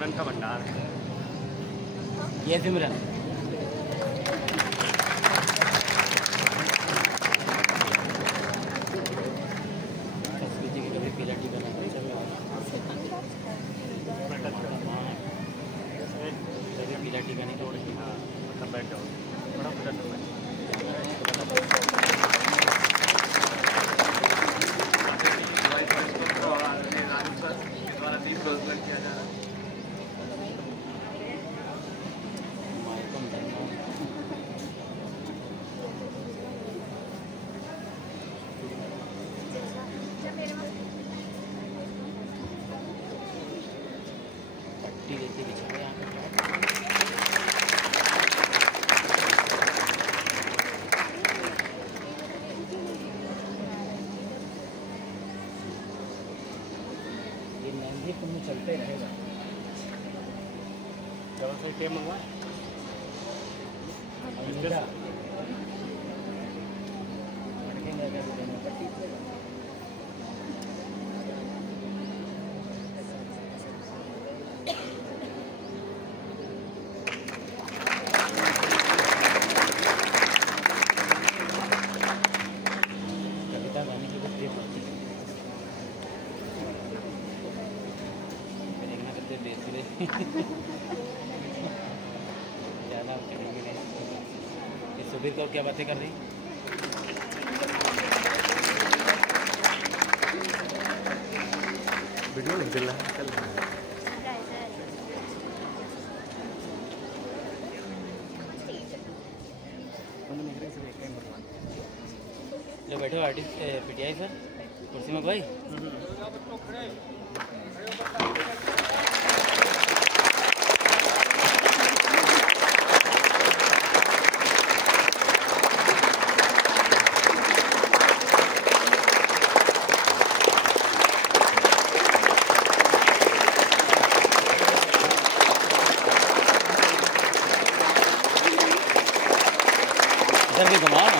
सिमरन का भंडार है। ये सिमरन पीला टीका पीला टीका नहीं तोड़ के। हाँ मतलब बैठ जाओ थोड़ा बदल लो। किया जा रहा है। पट्टी देती बिछा यहाँ पे। ये नंदी तुम्हें चलते रहेगा। चलो सही टेम मंगवाए। कविता गाने की कुछ टेप होती है। देखना करते देख रहे ज़्यादा करेंगे नहीं। ये सुबीर को क्या बातें कर रही? वीडियो नहीं चल रहा है। चल रहा है। लो बैठो आर्टिस्ट पीटीआई सर कुर्सी में भाई। इधर भी घुमाओ ना।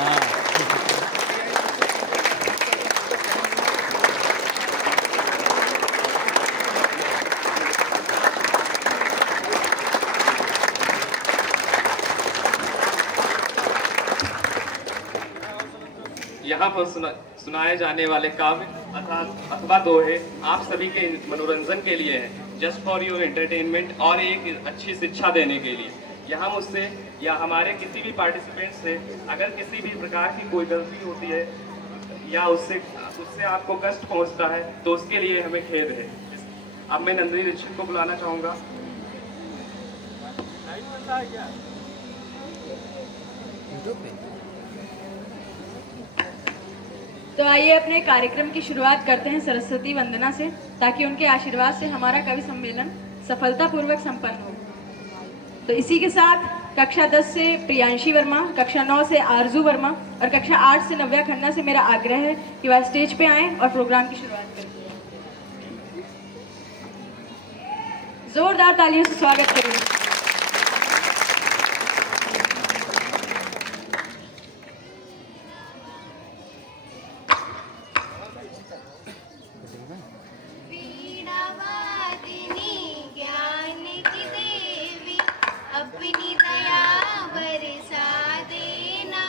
यहाँ पर सुनाए जाने वाले काव्य अथवा दोहे आप सभी के मनोरंजन के लिए है, जस्ट फॉर योर एंटरटेनमेंट और एक अच्छी शिक्षा देने के लिए। यहाँ मुझसे या हमारे किसी भी पार्टिसिपेंट से अगर किसी भी प्रकार की कोई गलती होती है या उससे आपको कष्ट पहुँचता है तो उसके लिए हमें खेद है। अब मैं नंदिनी दीक्षित को बुलाना चाहूँगा। तो आइए अपने कार्यक्रम की शुरुआत करते हैं सरस्वती वंदना से, ताकि उनके आशीर्वाद से हमारा कवि सम्मेलन सफलतापूर्वक संपन्न हो। तो इसी के साथ कक्षा 10 से प्रियांशी वर्मा, कक्षा 9 से आरजू वर्मा और कक्षा 8 से नव्या खन्ना से मेरा आग्रह है कि वह स्टेज पे आएं और प्रोग्राम की शुरुआत करें। जोरदार तालियों से स्वागत करें। अपनी दया बरसा देना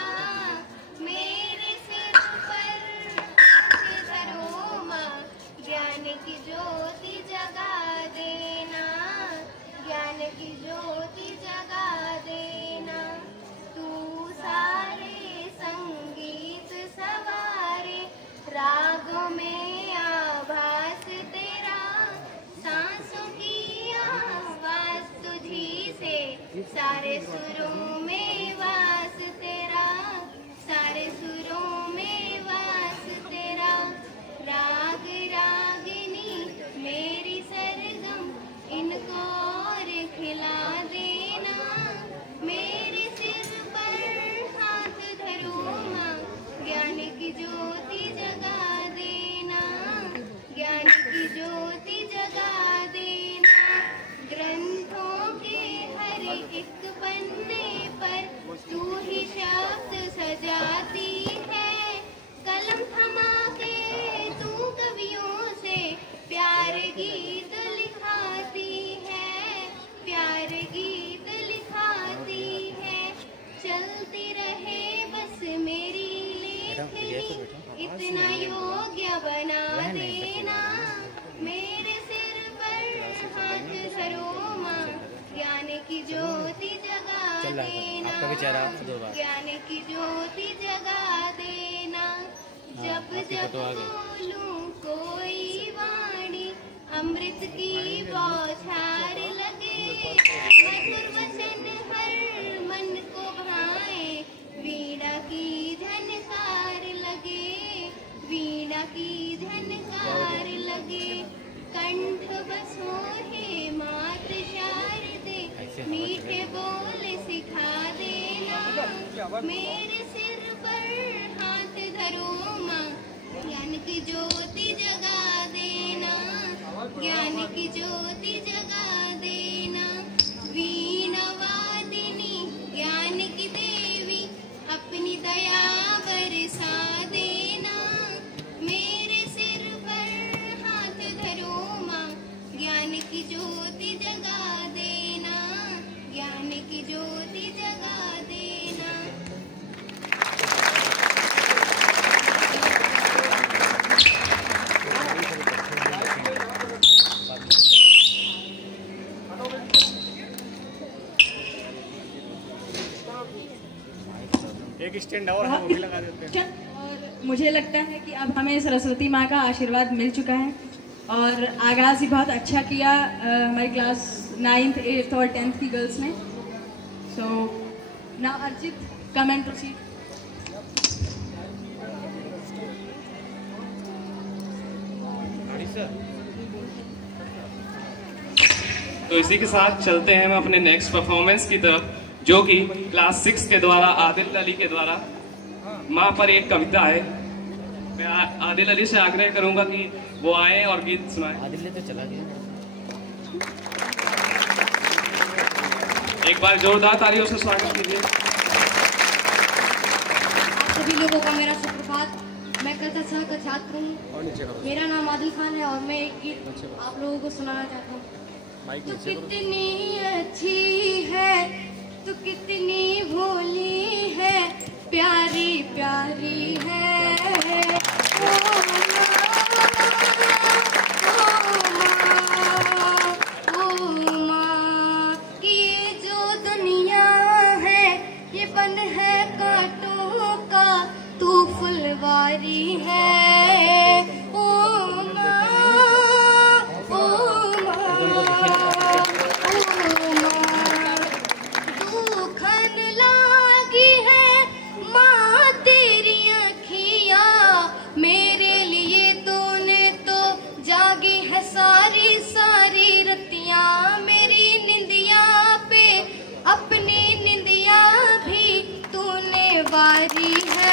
मेरे सिर पर धरो माँ, ज्ञान की ज्योति जगा देना, ज्ञान की ज्योति जगा देना। तू सारे संगीत सवारे रागों में आभास तेरा, सांसों की आवाज तुझी से, सारे सुरों में वास तेरा, सारे सुरों में वास तेरा। राग रागिनी मेरी सरगम इनको और खिला देना, मेरे सिर पर हाथ धरो माँ, ज्ञान की ज्योति जगा देना, ज्ञान की ज्योति जगा देना। ग्रंथों के हर एक पन्ने इतना योग्य बना देना, मेरे सिर पर हाथ धरो माँ, ज्ञान की ज्योति जगा देना, ज्ञान की ज्योति जगा देना। जब जब बोलूं कोई वाणी, अमृत की बौछार लगे, मधुर वचन हर मन को भाए, वीणा की झनकार लगे, वीणा की झनकार लगे। कंठ बसो हे मातृ शारदे, मीठे बोल सिखा देना, मेरे सिर पर हाथ धरो माँ, ज्ञान की ज्योति जगा देना, ज्ञान की ज्योति जगा देना। वीणा वादिनी ज्ञान की देवी, अपनी दया बरसा देना, मेरे सिर पर हाथ धरो माँ, ज्ञान की ज्योति जगा देना, ज्ञान की ज्योति जगा देना। एक स्टैंड और है, वो भी लगा देते हैं। और मुझे लगता है कि अब हमें सरस्वती माँ का आशीर्वाद मिल चुका है और आगाज़ ही बहुत अच्छा किया हमारी क्लास 9th, 8th और 10th की गर्ल्स ने। सो नाउ अर्जित, कम एंड प्रोसीड। तो इसी के साथ चलते हैं हम अपने नेक्स्ट परफॉर्मेंस की तरफ, जो कि क्लास 6 के द्वारा आदिल अली के द्वारा माँ पर एक कविता है। मैं आदिल अली से आग्रह करूंगा कि वो आए और गीत सुनाएं। आदिल ने तो चला गया। एक बार जोरदार तालियों से स्वागत कीजिए। सभी लोगों का मेरा सुप्रभात। मैं कथा सह का छात्र हूँ। मेरा नाम आदिल खान है और मैं एक गीत आप लोगों को सुनाना चाहता हूँ। तू कितनी अच्छी है, तू कितनी भोली है, प्यारी प्यारी है ओ माँ, कि ये जो दुनिया है ये बन है कांटों का, तू फुलवारी है ओ माँ, ओ माँ, दुखन लागी है माँ तेरी अखियाँ, मेरे लिए तूने तो जागी है सारी सारी रतियाँ, मेरी निंदिया पे अपनी निंदिया भी तूने वारी है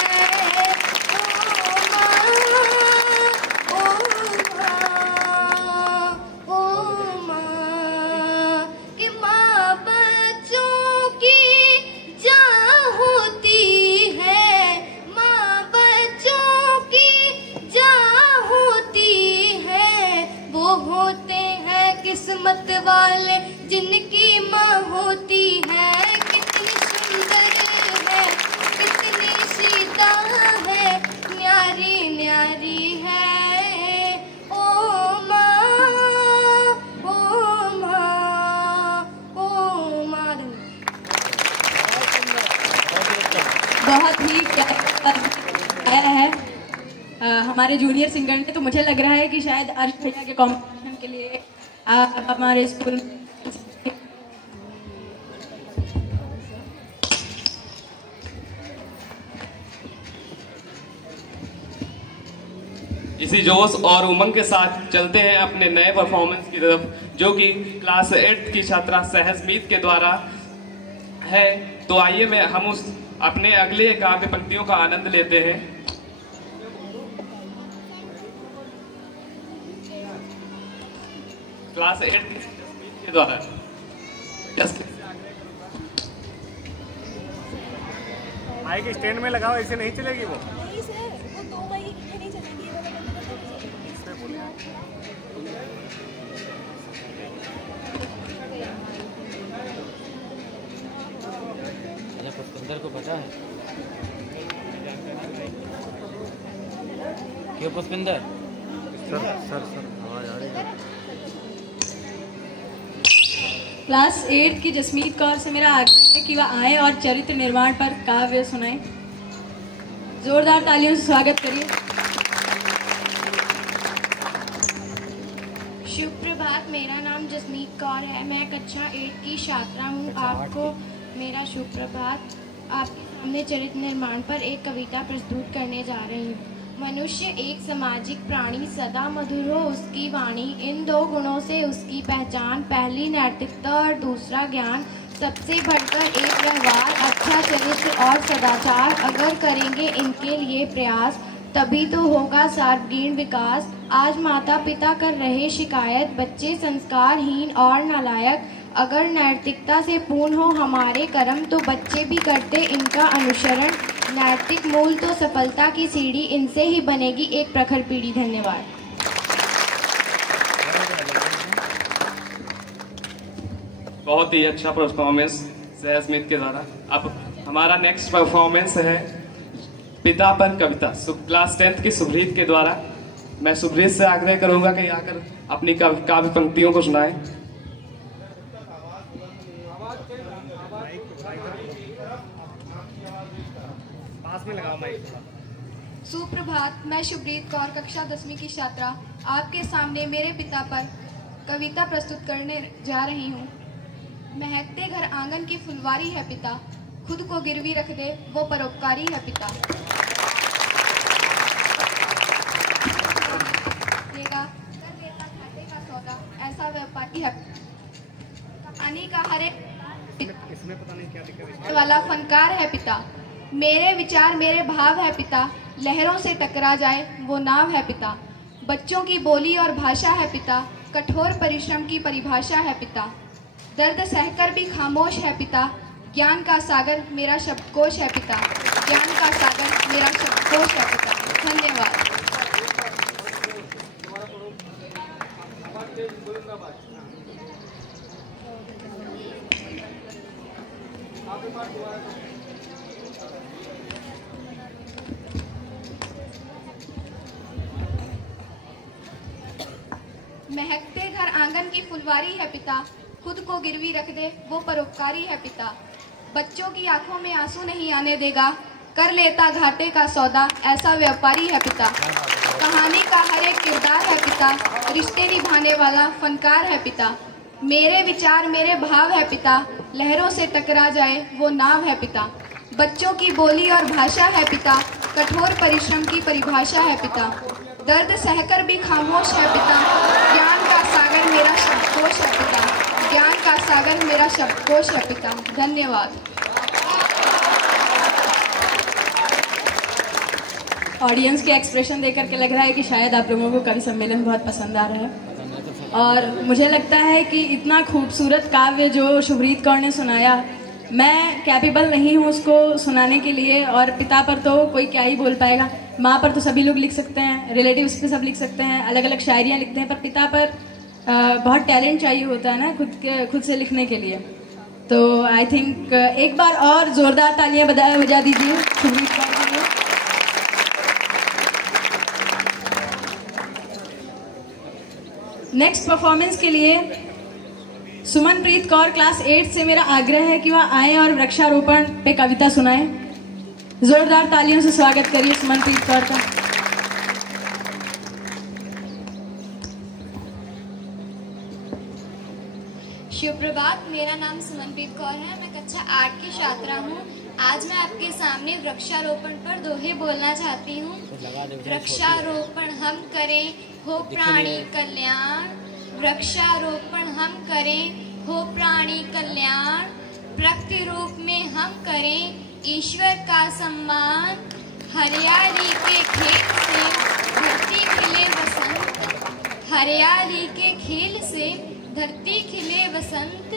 किस्मत वाले जिनकी माँ होती है। कितनी सुंदर है, कितनी सीता है, न्यारी न्यारी है ओ माँ, ओ माँ, ओ माँ। बहुत ही आया है हमारे जूनियर सिंगर ने, तो मुझे लग रहा है कि शायद अर्श भैया के कॉम्पिटिशन के लिए आप हमारे स्कूल इसी जोश और उमंग के साथ चलते हैं अपने नए परफॉर्मेंस की तरफ, जो कि क्लास 8 की छात्रा सहजमीत के द्वारा है। तो आइए हम उस अपने अगले काव्य पंक्तियों का आनंद लेते हैं। क्लास 8 के द्वारा माइक स्टैंड में लगाओ, ऐसे नहीं चलेगी वो। नहीं सर, वो 2 माइक इकट्ठे नहीं चलेंगे। अच्छा, पुष्पिंदर को पता है। पुष्पिंदर क्लास 8 की जसमीत कौर से मेरा आग्रह है कि वह आए और चरित्र निर्माण पर काव्य सुनाएं। जोरदार तालियों से स्वागत करिए। शुभ प्रभात, मेरा नाम जसमीत कौर है। मैं कक्षा 8 की छात्रा हूँ। आपको मेरा शुभ प्रभात। आपके सामने चरित्र निर्माण पर एक कविता प्रस्तुत करने जा रही हूँ। मनुष्य एक सामाजिक प्राणी, सदा मधुर हो उसकी वाणी। इन दो गुणों से उसकी पहचान, पहली नैतिकता और दूसरा ज्ञान। सबसे बढ़कर एक व्यवहार, अच्छा चरित्र और सदाचार। अगर करेंगे इनके लिए प्रयास, तभी तो होगा सार्वजनिक विकास। आज माता पिता कर रहे शिकायत, बच्चे संस्कारहीन और नालायक। अगर नैतिकता से पूर्ण हो हमारे कर्म, तो बच्चे भी करते इनका अनुसरण। नैतिक मूल तो सफलता की सीढ़ी, इनसे ही बनेगी एक प्रखर पीढ़ी। धन्यवाद। बहुत ही अच्छा परफॉर्मेंस सहस्मित के द्वारा। अब हमारा नेक्स्ट परफॉर्मेंस है पिता पर कविता, क्लास 10 की सुभ्रीत के द्वारा। मैं सुभ्रीत से आग्रह करूंगा कि आकर अपनी काव्य पंक्तियों को सुनाएं। सुप्रभात, मैं शुभ्रीत कौर कक्षा 10वीं की छात्रा आपके सामने मेरे पिता पर कविता प्रस्तुत करने जा रही हूँ। महकते घर आंगन की फुलवारी है पिता, खुद को गिरवी रख दे वो परोपकारी है पिता। देगा कर देता घाटे का सौदा, ऐसा व्यापारी है। कहानी का हर एक वाला फनकार है पिता। मेरे विचार मेरे भाव है पिता, लहरों से टकरा जाए वो नाव है पिता। बच्चों की बोली और भाषा है पिता, कठोर परिश्रम की परिभाषा है पिता। दर्द सहकर भी खामोश है पिता, ज्ञान का सागर मेरा शब्दकोश है पिता। ज्ञान का सागर मेरा शब्दकोश है पिता। धन्यवाद। महकते घर आंगन की फुलवारी है पिता, खुद को गिरवी रख दे वो परोपकारी है पिता। बच्चों की आंखों में आंसू नहीं आने देगा, कर लेता घाटे का सौदा, ऐसा व्यापारी है पिता। कहानी का हर एक किरदार है पिता, रिश्ते निभाने वाला फनकार है पिता। मेरे विचार मेरे भाव है पिता, लहरों से टकरा जाए वो नाव है पिता। बच्चों की बोली और भाषा है पिता, कठोर परिश्रम की परिभाषा है पिता। दर्द सहकर भी खामोश है पिता, ज्ञान का सागर मेरा शब्दकोश है पिता। ज्ञान का सागर मेरा शब्दकोश है पिता। धन्यवाद। ऑडियंस के एक्सप्रेशन देख करके लग रहा है कि शायद आप लोगों को कवि सम्मेलन बहुत पसंद आ रहा है, और मुझे लगता है कि इतना खूबसूरत काव्य जो शुभ्रीत कौर ने सुनाया, मैं कैपेबल नहीं हूँ उसको सुनाने के लिए। और पिता पर तो कोई क्या ही बोल पाएगा, माँ पर तो सभी लोग लिख सकते हैं, रिलेटिव्स पे सब लिख सकते हैं, अलग अलग शायरियाँ लिखते हैं, पर पिता पर बहुत टैलेंट चाहिए होता है ना खुद से लिखने के लिए। तो आई थिंक एक बार और जोरदार तालियां बजा दीजिए शुभ्रीत कौर के लिए। नेक्स्ट परफॉर्मेंस के लिए सुमनप्रीत कौर क्लास 8 से मेरा आग्रह है कि वह आए और वृक्षारोपण पे कविता सुनाएं। जोरदार तालियों से स्वागत करिए सुमनप्रीत कौर का। शुभ प्रभात, मेरा नाम सुमनप्रीत कौर है। मैं कक्षा 8 की छात्रा हूँ। आज मैं आपके सामने वृक्षारोपण पर दोहे बोलना चाहती हूँ। वृक्षारोपण हम करें हो प्राणी कल्याण, वृक्षारोपण हम करें हो प्राणी कल्याण। प्रकृति रूप में हम करें ईश्वर का सम्मान। हरियाली के खेल से धरती खिले वसंत, हरियाली के खेल से धरती खिले वसंत।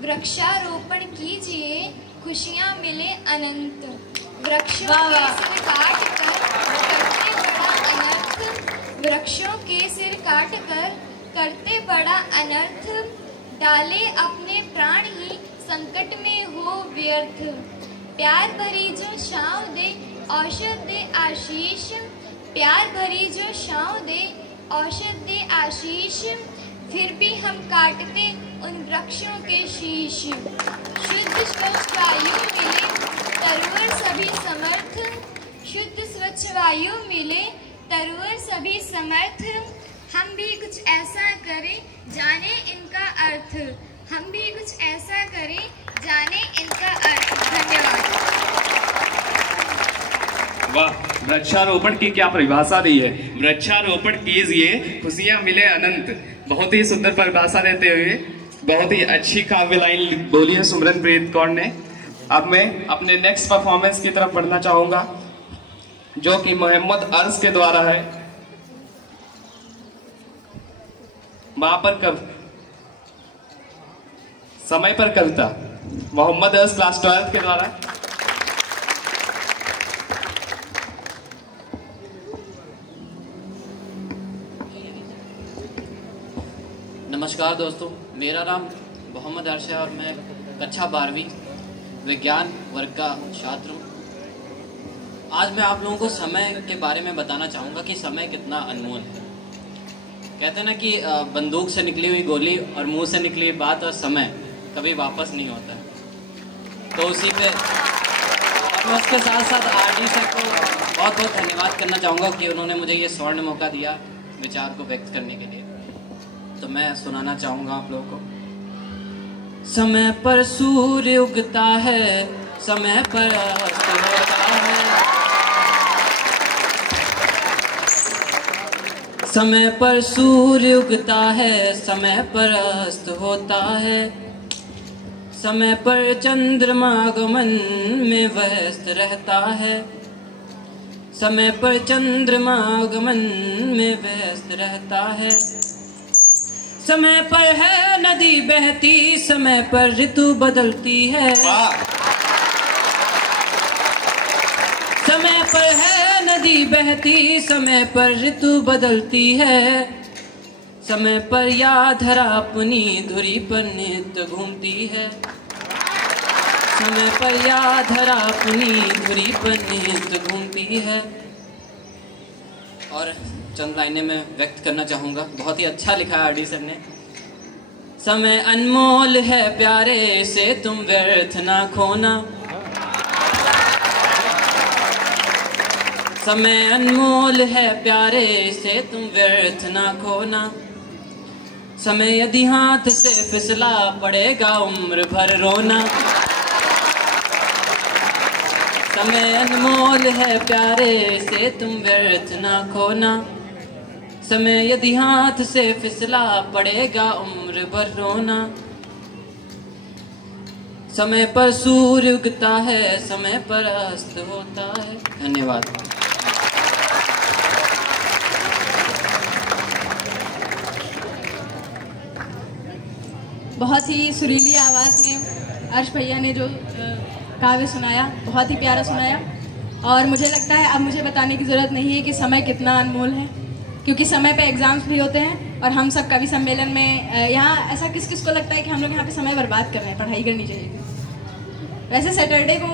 वृक्षारोपण कीजिए खुशियाँ मिले अनंत। वृक्षों के सिर काट कर करते बड़ा अनर्थ, वृक्षों के सिर काट कर करते बड़ा अनर्थ। डाले अपने प्राण ही संकट में हो व्यर्थ। प्यार भरी जो छाँव दे औषध दे आशीष, प्यार भरी जो छाँव दे, औषध दे आशीष, फिर भी हम काटते उन वृक्षों के शीश। शुद्ध स्वच्छ वायु मिले तरवर सभी समर्थ, शुद्ध स्वच्छ वायु मिले तरवर सभी समर्थ। हम भी कुछ ऐसा करें जाने इनका अर्थ, हम भी कुछ ऐसा करें जाने इनका अर्थ। धन्यवाद। वाह, वृक्षारोपण की क्या परिभाषा दी है। वृक्षारोपण कीजिए, खुशियां मिले अनंत। बहुत ही सुंदर परिभाषा देते हुए बहुत ही अच्छी काव्य लाइन बोली है सुमरनप्रीत कौर ने। अब मैं अपने नेक्स्ट परफॉर्मेंस की तरफ बढ़ना चाहूंगा, जो कि मोहम्मद अर्ज के द्वारा है। वहां पर समय पर कविता, मोहम्मद अर्ज क्लास 12 के द्वारा। नमस्कार दोस्तों, मेरा नाम मोहम्मद अर्श है और मैं कक्षा 12वीं विज्ञान वर्ग का छात्र हूँ। आज मैं आप लोगों को समय के बारे में बताना चाहूँगा कि समय कितना अनमोल है। कहते हैं ना कि बंदूक से निकली हुई गोली और मुंह से निकली हुई बात और समय कभी वापस नहीं होता है। तो उसी पे मैं उसके साथ साथ आरडी सर को बहुत बहुत धन्यवाद करना चाहूँगा कि उन्होंने मुझे ये स्वर्ण मौका दिया विचार को व्यक्त करने के लिए। तो मैं सुनाना चाहूँगा आप लोगों को। समय पर सूर्य उगता है, समय पर अस्त होता है, समय पर सूर्य उगता है, समय पर अस्त होता है, समय पर चंद्रमा गमन में व्यस्त रहता है, समय पर चंद्रमा गमन में व्यस्त रहता है, समय पर है नदी बहती, समय पर ऋतु बदलती है, समय पर है नदी बहती, समय पर ऋतु बदलती है, समय पर या धरा अपनी धुरी पर नित्य घूमती है, समय पर या धरा अपनी धुरी पर नित्य घूमती है। और चंद लाइनें मैं व्यक्त करना चाहूँगा, बहुत ही अच्छा लिखा है आरडी सर ने। समय अनमोल है प्यारे से तुम व्यर्थ ना खोना, समय अनमोल है प्यारे से तुम व्यर्थ ना खोना, समय यदि हाथ से फिसला पड़ेगा उम्र भर रोना, समय अनमोल है प्यारे से तुम व्यर्थ ना खोना, समय यदि हाथ से फिसला पड़ेगा उम्र भर रोना, समय पर सूर्य उगता है, समय पर अस्त होता है। धन्यवाद। बहुत ही सुरीली आवाज़ में अर्श भैया ने जो काव्य सुनाया, बहुत ही प्यारा सुनाया। और मुझे लगता है अब मुझे बताने की ज़रूरत नहीं है कि समय कितना अनमोल है, क्योंकि समय पे एग्ज़ाम्स भी होते हैं और हम सब कवि सम्मेलन में यहाँ ऐसा किस किस को लगता है कि हम लोग यहाँ पे समय बर्बाद कर रहे हैं, पढ़ाई करनी चाहिए। वैसे सैटरडे को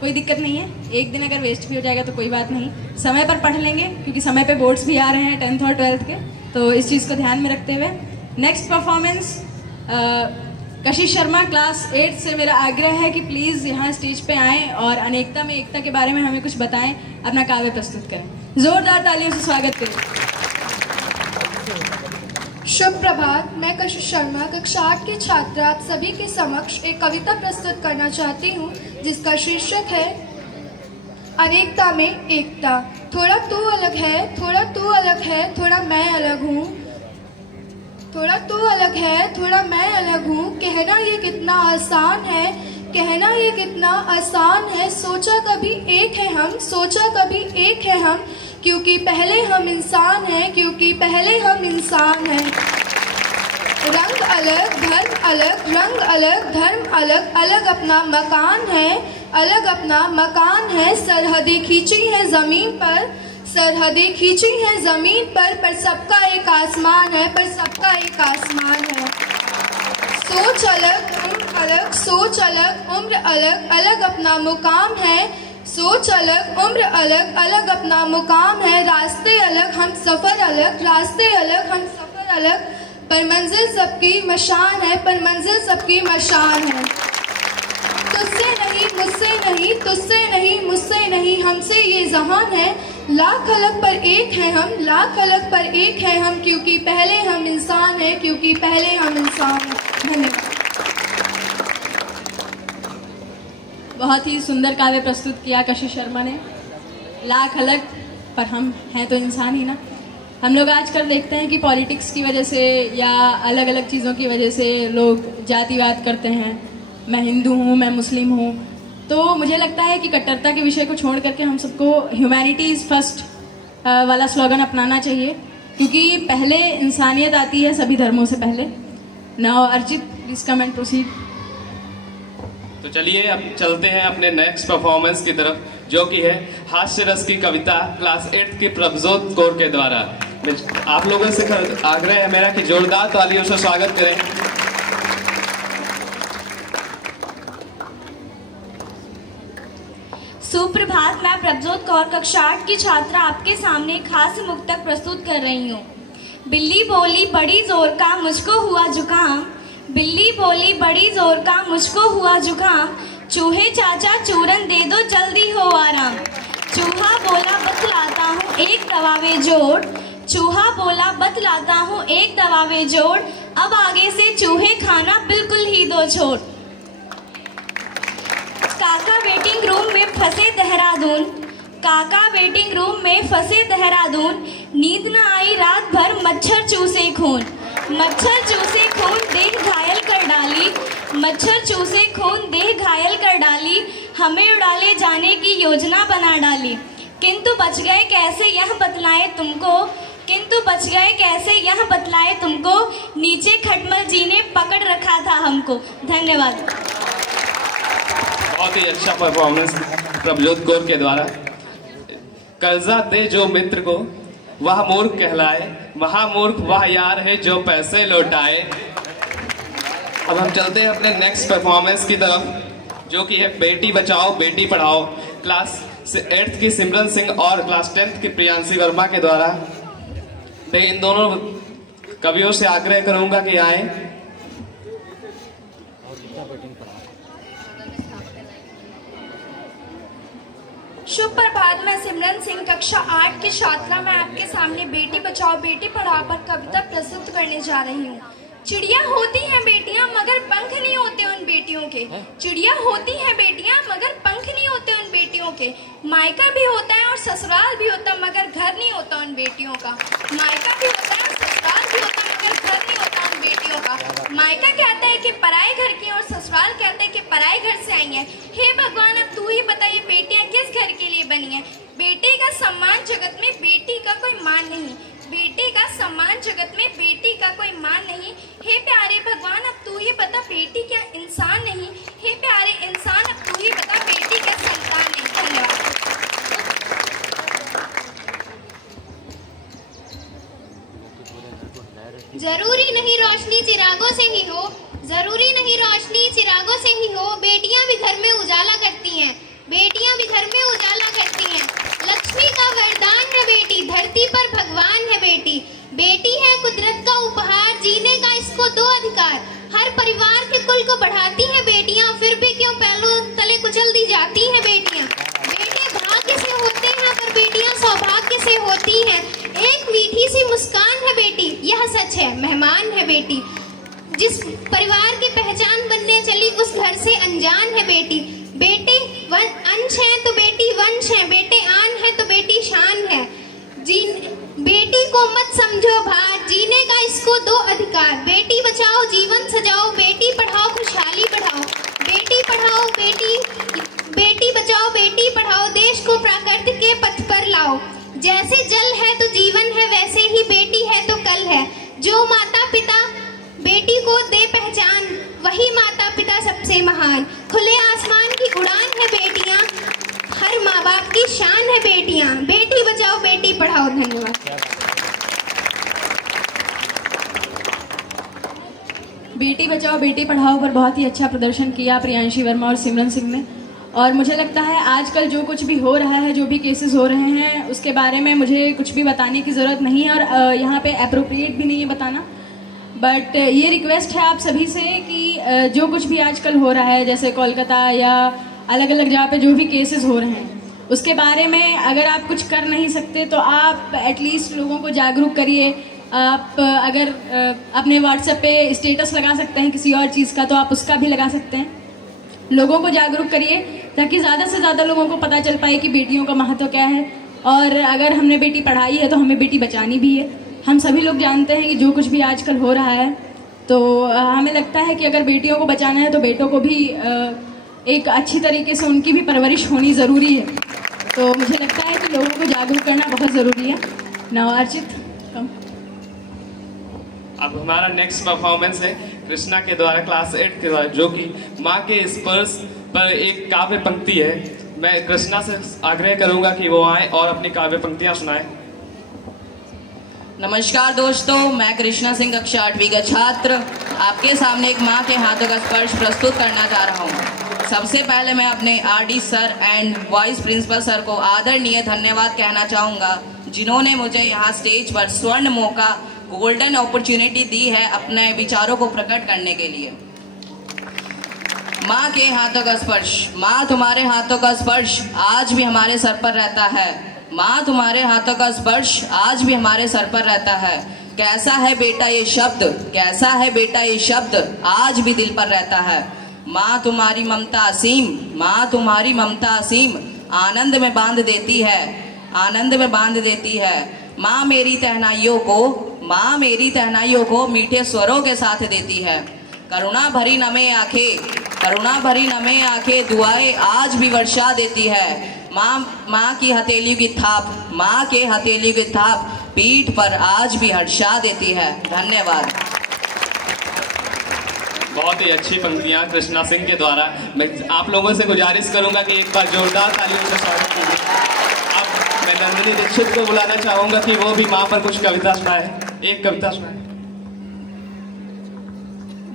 कोई दिक्कत नहीं है, एक दिन अगर वेस्ट भी हो जाएगा तो कोई बात नहीं, समय पर पढ़ लेंगे क्योंकि समय पे बोर्ड्स भी आ रहे हैं 10th और 12th के। तो इस चीज़ को ध्यान में रखते हुए नेक्स्ट परफॉर्मेंस कशिश शर्मा क्लास 8 से मेरा आग्रह है कि प्लीज़ यहाँ स्टेज पे आएँ और अनेकता में एकता के बारे में हमें कुछ बताएं, अपना काव्य प्रस्तुत करें। जोरदार तालियों से स्वागत करें। शुभ प्रभात। मैं कशिश शर्मा कक्षा 8 की छात्रा आप सभी के समक्ष एक कविता प्रस्तुत करना चाहती हूँ, जिसका शीर्षक है अनेकता में एकता। थोड़ा तू अलग है, थोड़ा तू अलग है, थोड़ा मैं अलग हूँ, थोड़ा तू अलग है, थोड़ा मैं अलग हूँ। कहना ये कितना आसान है, कहना ये कितना आसान है। सोचा कभी एक है हम, सोचा कभी एक है हम, क्योंकि पहले हम इंसान हैं, क्योंकि पहले हम इंसान हैं। रंग अलग, धर्म अलग, रंग अलग, धर्म अलग, अलग अपना मकान है, अलग अपना मकान है। सरहदें खींची हैं ज़मीन पर, सरहदें खींची हैं ज़मीन पर सबका एक आसमान है, पर सबका एक आसमान है। सोच अलग, उम्र अलग, सोच अलग, उम्र अलग, अलग अपना मुकाम है। सोच अलग, उम्र अलग, अलग अपना मुकाम है। रास्ते अलग, हम सफर अलग, रास्ते अलग, हम सफर अलग, पर मंजिल सबकी मशान है, पर मंजिल सबकी मशान है। तुझसे नहीं, मुझसे नहीं, तुझसे नहीं, मुझसे नहीं, हमसे ये जहान है। लाख अलग पर एक है हम, लाख अलग पर एक है हम, क्योंकि पहले हम इंसान हैं, क्योंकि पहले हम इंसान हैं। धन्यवाद। बहुत ही सुंदर काव्य प्रस्तुत किया कशिश शर्मा ने। लाख अलग पर हम हैं तो इंसान ही ना। हम लोग आजकल देखते हैं कि पॉलिटिक्स की वजह से या अलग अलग चीज़ों की वजह से लोग जातिवाद करते हैं। मैं हिंदू हूँ, मैं मुस्लिम हूँ, तो मुझे लगता है कि कट्टरता के विषय को छोड़ करके हम सबको ह्यूमैनिटी इज़ फर्स्ट वाला स्लोगन अपनाना चाहिए, क्योंकि पहले इंसानियत आती है सभी धर्मों से पहले। Now Archit, please come and proceed. तो चलिए अब चलते हैं अपने नेक्स्ट परफॉर्मेंस की तरफ, जो कि है हास्य रस की कविता क्लास 8 की प्रभजोत कौर के द्वारा। आप लोगों से आग्रह है मेरा कि जोरदार तालियों से स्वागत करें। सुप्रभात, मैं प्रभजोत कौर कक्षा 8 की छात्रा आपके सामने एक हास्य मुक्तक प्रस्तुत कर रही हूँ। बिल्ली बोली बड़ी जोर का, मुझको हुआ जुकाम। बिल्ली बोली बड़ी जोर का, मुझको हुआ जुकाम। चूहे चाचा चूरन दे दो, जल्दी हो आराम। चूहा बोला बतलाता हूँ एक दवा वे जोड़। चूहा बोला बतलाता हूँ एक दवा वे जोड़। अब आगे से चूहे खाना बिल्कुल ही दो छोड़। काका वेटिंग रूम में फंसे देहरादून। काका वेटिंग रूम में फंसे देहरादून। नींद न आई रात भर, मच्छर चूसे खून। मच्छर चूसे खून, देह घायल कर डाली। मच्छर चूसे खून, देह घायल कर डाली। हमें उड़ाले जाने की योजना बना डाली। किंतु बच गए कैसे यह बतलाए तुमको। किंतु बच गए कैसे यह बतलाए तुमको। नीचे खटमल जी ने पकड़ रखा था हमको। धन्यवाद। बहुत ही अच्छा परफॉर्मेंस प्रभजोत कौर के द्वारा। कर्जा दे जो मित्र को, वह मूर्ख कहलाए। महामूर्ख वह यार है जो पैसे लौटाए। अब हम चलते हैं अपने नेक्स्ट परफॉर्मेंस की तरफ, जो कि है बेटी बचाओ बेटी पढ़ाओ क्लास 8 की सिमरन सिंह और क्लास 10 की प्रियांशी वर्मा के द्वारा। मैं इन दोनों कवियों से आग्रह करूंगा कि आए। शुभ प्रभात, मैं सिमरन सिंह कक्षा 8 की छात्रा। मैं आपके सामने बेटी बचाओ बेटी पढ़ाओ पर कविता प्रस्तुत करने जा रही हूँ। चिड़िया होती हैं बेटियां मगर पंख नहीं होते उन बेटियों के। चिड़िया होती हैं बेटियां मगर पंख नहीं होते उन बेटियों के। मायका भी होता है और ससुराल भी होता मगर घर नहीं होता उन बेटियों का। मायका भी होता है और ससुराल भी होता मगर घर नहीं होता उन बेटियों का। मायका कहता है कि पराए घर की और ससुराल कहता है कि पराए घर से आई है। हे भगवान, अब तू ही बता ये बेटियां किस घर के लिए बनी है। बेटे का सम्मान जगत में बेटी का कोई मान नहीं। बेटे का सम्मान जगत में बेटी का कोई मान नहीं। हे प्यारे भगवान, अब तू ही बता बेटी क्या इंसान नहीं। हे प्यारे इंसान, अब तू ही बता बेटी क्या संतान नहीं। धन्यवाद। जरूरी नहीं रोशनी चिरागों से ही हो। जरूरी नहीं रोशनी चिरागों से ही हो। बेटियां भी घर में उजाला करती हैं। बेटियां भी घर में उजाला करती हैं। लक्ष्मी का वरदान है बेटी, धरती पर भगवान है बेटी। बेटी है कुदरत का उपहार, जीने का इसको दो अधिकार। हर परिवार के कुल को बढ़ाती हैं बेटियां, फिर भी क्यों पहलू तले कुचल दी जाती हैं बेटियां। बेटे भाग्य से होते हैं पर बेटियां सौभाग्य से होती हैं। एक मीठी सी मुस्कान है बेटी, यह सच है, मेहमान है बेटी। जिस परिवार की पहचान बनने चली उस घर से अनजान है बेटी। बेटे अंश है तो बेटी वंश है। बेटे आन है तो बेटी शान है। बेटी को मत समझो भार, जीने का इसको दो अधिकार। बेटी बचाओ जीवन सजाओ, बेटी पढ़ाओ खुशहाली बढ़ाओ। बेटी पढ़ाओ बेटी बचाओ बेटी पढ़ाओ, देश को प्रकृति के पथ पर लाओ। जैसे जल है तो जीवन है, वैसे ही बेटी है तो कल है। जो माता पिता बेटी को दे पहचान, वही माता पिता सबसे महान। खुले आसमान की उड़ान है बेटियां, हर माँ बाप की शान है बेटियां। बेटी बचाओ बेटी पढ़ाओ। धन्यवाद। बेटी बचाओ बेटी पढ़ाओ पर बहुत ही अच्छा प्रदर्शन किया प्रियांशी वर्मा और सिमरन सिंह ने। और मुझे लगता है आजकल जो कुछ भी हो रहा है, जो भी केसेस हो रहे हैं, उसके बारे में मुझे कुछ भी बताने की ज़रूरत नहीं है और यहाँ पे अप्रोप्रिएट भी नहीं है बताना। बट ये रिक्वेस्ट है आप सभी से कि जो कुछ भी आजकल हो रहा है, जैसे कोलकाता या अलग अलग जगह पे जो भी केसेस हो रहे हैं, उसके बारे में अगर आप कुछ कर नहीं सकते तो आप एटलीस्ट लोगों को जागरूक करिए। आप अगर अपने व्हाट्सएप पे स्टेटस लगा सकते हैं किसी और चीज़ का तो आप उसका भी लगा सकते हैं। लोगों को जागरूक करिए ताकि ज़्यादा से ज़्यादा लोगों को पता चल पाए कि बेटियों का महत्व क्या है, और अगर हमने बेटी पढ़ाई है तो हमें बेटी बचानी भी है। हम सभी लोग जानते हैं कि जो कुछ भी आजकल हो रहा है, तो हमें लगता है कि अगर बेटियों को बचाना है तो बेटों को भी एक अच्छी तरीके से उनकी भी परवरिश होनी ज़रूरी है। तो मुझे लगता है कि लोगों को जागरूक करना बहुत ज़रूरी है। नाउ अर्चित कम। अब हमारा नेक्स्ट परफॉर्मेंस है कृष्णा के द्वारा, क्लास 8 के द्वारा, जो कि माँ के स्पर्श पर एक काव्य पंक्ति है। मैं कृष्णा से आग्रह करूंगा कि वो आए और अपनी काव्य पंक्तियां सुनाएं। नमस्कार दोस्तों, मैं कृष्णा सिंह कक्षा 8वीं का छात्र आपके सामने एक माँ के हाथों का स्पर्श प्रस्तुत करना चाह रहा हूँ। सबसे पहले मैं अपने RD sir and vice principal sir को आदरणीय धन्यवाद कहना चाहूँगा, जिन्होंने मुझे यहाँ स्टेज पर स्वर्ण मौका, गोल्डन अपॉर्चुनिटी दी है अपने विचारों को प्रकट करने के लिए। माँ के हाथों का स्पर्श, माँ तुम्हारे हाथों का स्पर्श आज भी हमारे सर पर रहता है। माँ तुम्हारे हाथों का स्पर्श आज भी हमारे सर पर रहता है। कैसा है बेटा ये शब्द, कैसा है बेटा ये शब्द आज भी दिल पर रहता है। माँ तुम्हारी ममता असीम, माँ तुम्हारी ममता असीम आनंद में बांध देती है, आनंद में बांध देती है। माँ मेरी तहनाइयों को, माँ मेरी तहनाइयों को मीठे स्वरों के साथ देती है। करुणा भरी नमे आंखें, करुणा भरी नमे आंखें दुआएं आज भी वर्षा देती है। माँ की हथेलियों की थाप, माँ के हथेलियों की थाप पीठ पर आज भी हर्षा देती है। धन्यवाद। बहुत ही अच्छी पंक्तियां कृष्णा सिंह के द्वारा। मैं आप लोगों से गुजारिश करूंगा कि एक बार जोरदार तालियों से स्वागत कीजिए। अब मैं नंदिनी दीक्षित को बुलाना चाहूंगा कि वो भी माँ पर कुछ कविता सुनाए, एक कविता सुनाए।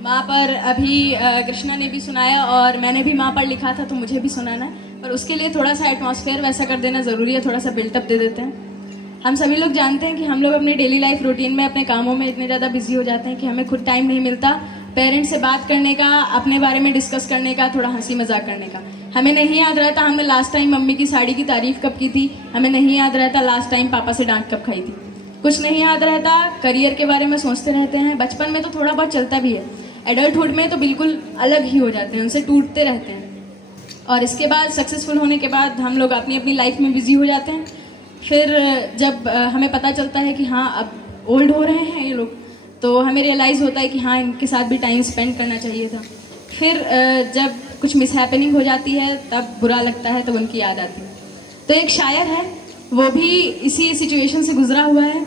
माँ पर अभी कृष्णा ने भी सुनाया और मैंने भी माँ पर लिखा था, तो मुझे भी सुनाना है, पर उसके लिए थोड़ा सा एटमॉस्फेयर वैसा कर देना ज़रूरी है, थोड़ा सा बिल्टअप दे देते हैं। हम सभी लोग जानते हैं कि हम लोग अपने डेली लाइफ रूटीन में अपने कामों में इतने ज़्यादा बिजी हो जाते हैं कि हमें खुद टाइम नहीं मिलता पेरेंट्स से बात करने का, अपने बारे में डिस्कस करने का, थोड़ा हंसी मजाक करने का। हमें नहीं याद रहता हमने लास्ट टाइम मम्मी की साड़ी की तारीफ कब की थी, हमें नहीं याद रहता लास्ट टाइम पापा से डांट कब खाई थी, कुछ नहीं याद रहता। करियर के बारे में सोचते रहते हैं, बचपन में तो थोड़ा बहुत चलता भी है, एडल्टहुड में तो बिल्कुल अलग ही हो जाते हैं, उनसे टूटते रहते हैं। और इसके बाद सक्सेसफुल होने के बाद हम लोग अपनी अपनी लाइफ में बिजी हो जाते हैं। फिर जब हमें पता चलता है कि हाँ अब ओल्ड हो रहे हैं ये लोग, तो हमें रियलाइज़ होता है कि हाँ इनके साथ भी टाइम स्पेंड करना चाहिए था। फिर जब कुछ मिसहैपनिंग हो जाती है तब बुरा लगता है, तब उनकी याद आती है। तो एक शायर है, वो भी इसी सिचुएशन से गुजरा हुआ है,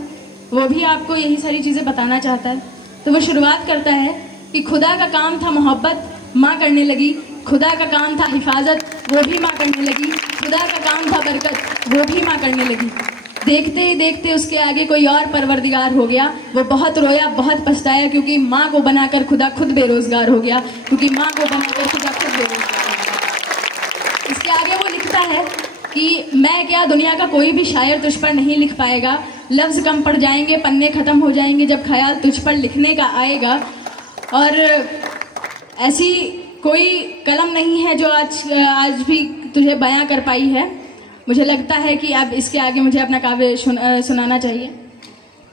वो भी आपको यही सारी चीज़ें बताना चाहता है। तो वो शुरुआत करता है कि खुदा का काम था मोहब्बत, माँ करने लगी। खुदा का काम था हिफाजत, वो भी माँ करने लगी। खुदा का काम था बरकत, वो भी माँ करने लगी। देखते ही देखते उसके आगे कोई और परवरदिगार हो गया। वो बहुत रोया, बहुत पछताया, क्योंकि माँ को बनाकर खुदा खुद बेरोजगार हो गया, क्योंकि माँ को बनाकर खुदा खुद बेरोजगार हो गया। इसके आगे वो लिखता है कि मैं क्या, दुनिया का कोई भी शायर तुझ पर नहीं लिख पाएगा। लफ्ज़ कम पड़ जाएंगे, पन्ने ख़त्म हो जाएंगे जब ख्याल तुझ पर लिखने का आएगा। और ऐसी कोई कलम नहीं है जो आज भी तुझे बयां कर पाई है। मुझे लगता है कि अब इसके आगे मुझे अपना काव्य सुनाना चाहिए।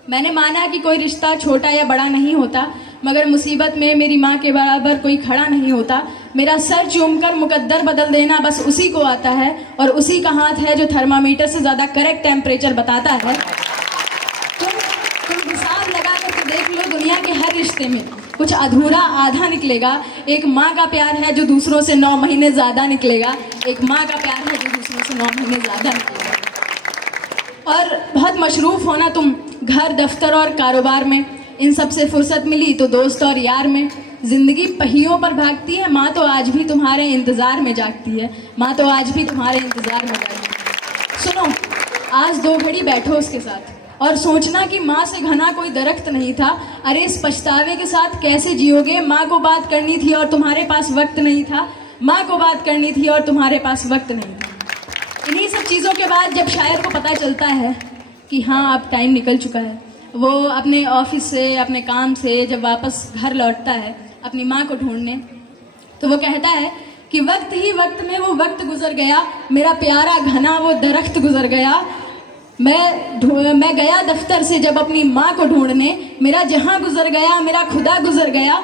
मैंने माना कि कोई रिश्ता छोटा या बड़ा नहीं होता, मगर मुसीबत में मेरी माँ के बराबर कोई खड़ा नहीं होता। मेरा सर चूमकर मुकद्दर बदल देना बस उसी को आता है, और उसी का हाथ है जो थर्मामीटर से ज़्यादा करेक्ट टेम्परेचर बताता है। तुम हिसाब लगा करके देख लो, दुनिया के हर रिश्ते में कुछ अधूरा आधा निकलेगा। एक माँ का प्यार है जो दूसरों से 9 महीने ज़्यादा निकलेगा। एक माँ का प्यार है जो दूसरों से 9 महीने ज़्यादा निकलेगा। और बहुत मशरूफ़ होना तुम घर, दफ्तर और कारोबार में, इन सब से फुर्सत मिली तो दोस्त और यार में। ज़िंदगी पहियों पर भागती है, माँ तो आज भी तुम्हारे इंतज़ार में जागती है। माँ तो आज भी तुम्हारे इंतज़ार में जागती है। सुनो, आज 2 घड़ी बैठो उसके साथ और सोचना कि माँ से घना कोई दरख्त नहीं था। अरे इस पछतावे के साथ कैसे जियोगे, माँ को बात करनी थी और तुम्हारे पास वक्त नहीं था। माँ को बात करनी थी और तुम्हारे पास वक्त नहीं था। इन्हीं सब चीज़ों के बाद जब शायर को पता चलता है कि हाँ अब टाइम निकल चुका है, वो अपने ऑफिस से, अपने काम से जब वापस घर लौटता है अपनी माँ को ढूंढने, तो वो कहता है कि वक्त ही वक्त में वो वक्त गुजर गया, मेरा प्यारा घना वो दरख्त गुजर गया। मैं गया दफ्तर से जब अपनी माँ को ढूंढने, मेरा जहां गुजर गया, मेरा खुदा गुजर गया।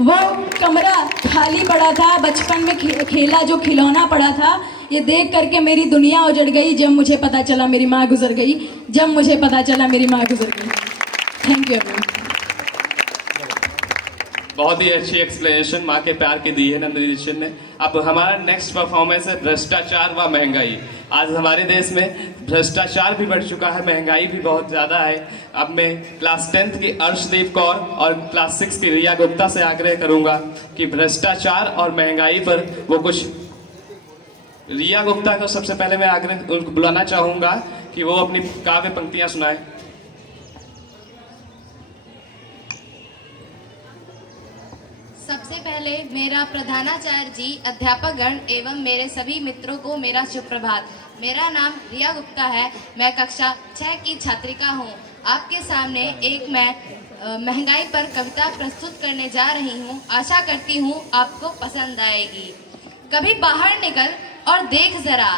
वो कमरा खाली पड़ा था, बचपन में खेला जो खिलौना पड़ा था, ये देख करके मेरी दुनिया उजड़ गई जब मुझे पता चला मेरी माँ गुजर गई, जब मुझे पता चला मेरी माँ गुजर गई। Thank you everyone. बहुत ही अच्छी एक्सप्लेनेशन माँ के प्यार की दी है नंदिनी दीक्षित ने। अब हमारा नेक्स्ट परफॉर्मेंस है भ्रष्टाचार व महंगाई। आज हमारे देश में भ्रष्टाचार भी बढ़ चुका है, महंगाई भी बहुत ज्यादा है। अब मैं क्लास 10th की अर्शदीप कौर और क्लास 6 की रिया गुप्ता से आग्रह करूंगा कि भ्रष्टाचार और महंगाई पर वो कुछ। रिया गुप्ता को सबसे पहले मैं आग्रह उनको बुलाना चाहूंगा कि वो अपनी काव्य पंक्तियां सुनाए। सबसे पहले मेरा प्रधानाचार्य जी, अध्यापकगण एवं मेरे सभी मित्रों को मेरा शुभ प्रभात। मेरा नाम रिया गुप्ता है, मैं कक्षा 6 की छात्रिका हूँ। आपके सामने एक मैं महंगाई पर कविता प्रस्तुत करने जा रही हूँ। आशा करती हूँ आपको पसंद आएगी। कभी बाहर निकल और देख जरा,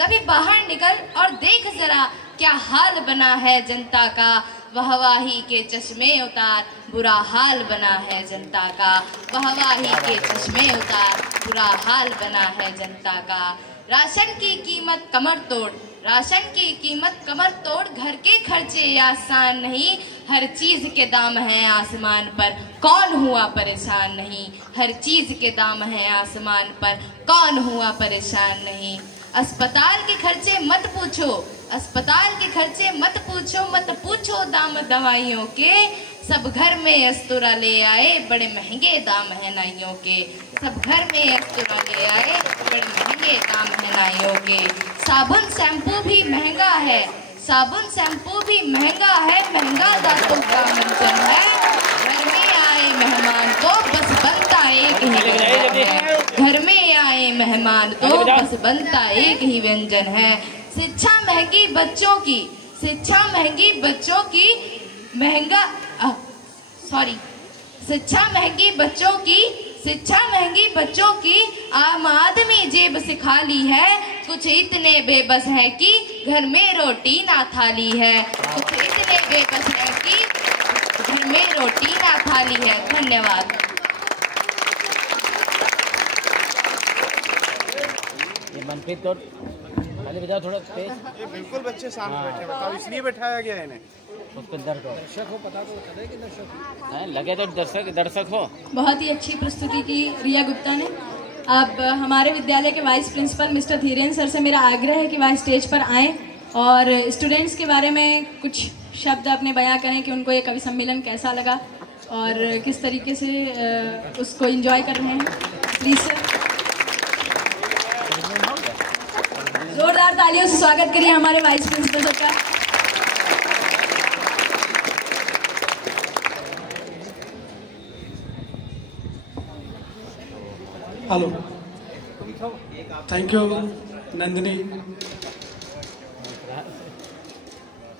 कभी बाहर निकल और देख जरा, क्या हाल बना है जनता का, वाहवाही के चश्मे उतार, बुरा हाल बना है जनता का, वाहवाही के चश्मे उतार, बुरा हाल बना है जनता का। राशन की कीमत कमर तोड़, राशन की कीमत कमर तोड़, घर के खर्चे आसान नहीं, हर चीज के दाम हैं आसमान पर, कौन हुआ परेशान नहीं, हर चीज के दाम हैं आसमान पर, कौन हुआ परेशान नहीं। अस्पताल के खर्चे मत पूछो, अस्पताल के खर्चे मत पूछो, मत पूछो दाम दवाइयों के, सब घर में अस्तुरा ले आए, बड़े महंगे दाम है नाइयों के, सब घर में अस्तुरा ले आए, बड़े महंगे दाम है नाइयों के। साबुन शैम्पू भी महंगा है, साबुन शैम्पू भी महंगा है, महंगा दांतों का मंजन है, घर में आए मेहमान तो बस बनता एक ही व्यंजन है, घर में आए मेहमान तो बस बनता एक ही व्यंजन है। शिक्षा महंगी बच्चों की, शिक्षा महंगी बच्चों की, शिक्षा महंगी बच्चों की, शिक्षा महंगी बच्चों की, आम आदमी जेब से खाली है, कुछ इतने बेबस है कि घर में रोटी ना थाली है, कुछ इतने बेबस है कि घर में रोटी ना थाली है। धन्यवाद। ये मनप्रीत तो खाली बजाओ थोड़ा तेज। ये बिल्कुल बच्चे सामने बैठे, बताओ इसलिए बैठाया गया है इन्हें। उसको दर्शक हो, पता तो चले कि दर्शक हैं, लगे तो दर्शक हो। बहुत ही अच्छी प्रस्तुति की रिया गुप्ता ने। अब हमारे विद्यालय के vice principal mister Dhirendra sir से मेरा आग्रह है कि वह स्टेज पर आएँ और स्टूडेंट्स के बारे में कुछ शब्द अपने बयां करें कि उनको ये कवि सम्मेलन कैसा लगा और किस तरीके से उसको एंजॉय कर रहे हैं। प्लीज सर, जोरदार तालियों से स्वागत करिए हमारे वाइस प्रिंसिपल सर का। Hello, thank you Nandini.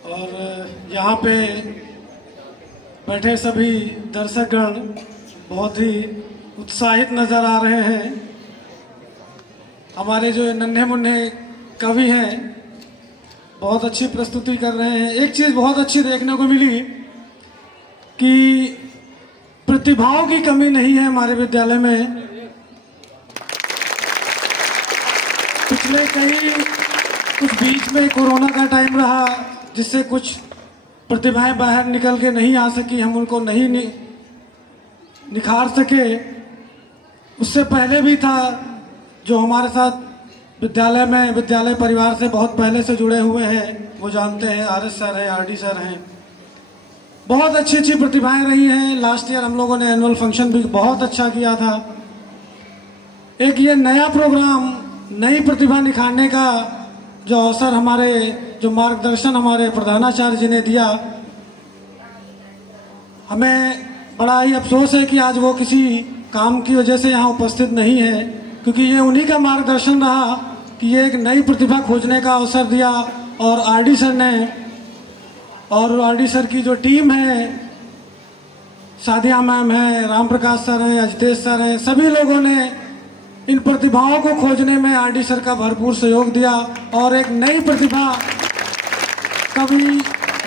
और यहाँ पे बैठे सभी दर्शकगण बहुत ही उत्साहित नजर आ रहे हैं। हमारे जो नन्हे मुन्ने कवि हैं बहुत अच्छी प्रस्तुति कर रहे हैं। एक चीज बहुत अच्छी देखने को मिली कि प्रतिभाओं की कमी नहीं है हमारे विद्यालय में। पिछले कई कुछ बीच में कोरोना का टाइम रहा जिससे कुछ प्रतिभाएं बाहर निकल के नहीं आ सकी, हम उनको नहीं निखार सके। उससे पहले भी था जो हमारे साथ विद्यालय में, विद्यालय परिवार से बहुत पहले से जुड़े हुए हैं, वो जानते हैं। आरएस सर हैं, आरडी सर हैं, बहुत अच्छी अच्छी प्रतिभाएं रही हैं। लास्ट ईयर हम लोगों ने एनुअल फंक्शन भी बहुत अच्छा किया था। एक ये नया प्रोग्राम, नई प्रतिभा निखारने का जो अवसर, हमारे जो मार्गदर्शन हमारे प्रधानाचार्य जी ने दिया, हमें बड़ा ही अफसोस है कि आज वो किसी काम की वजह से यहाँ उपस्थित नहीं है। क्योंकि ये उन्हीं का मार्गदर्शन रहा कि ये एक नई प्रतिभा खोजने का अवसर दिया। और आरडी सर ने और आरडी सर की जो टीम है, सादिया मैम है, राम प्रकाश सर है, अजितेश सर है, सभी लोगों ने इन प्रतिभाओं को खोजने में आरडी सर का भरपूर सहयोग दिया। और एक नई प्रतिभा कवि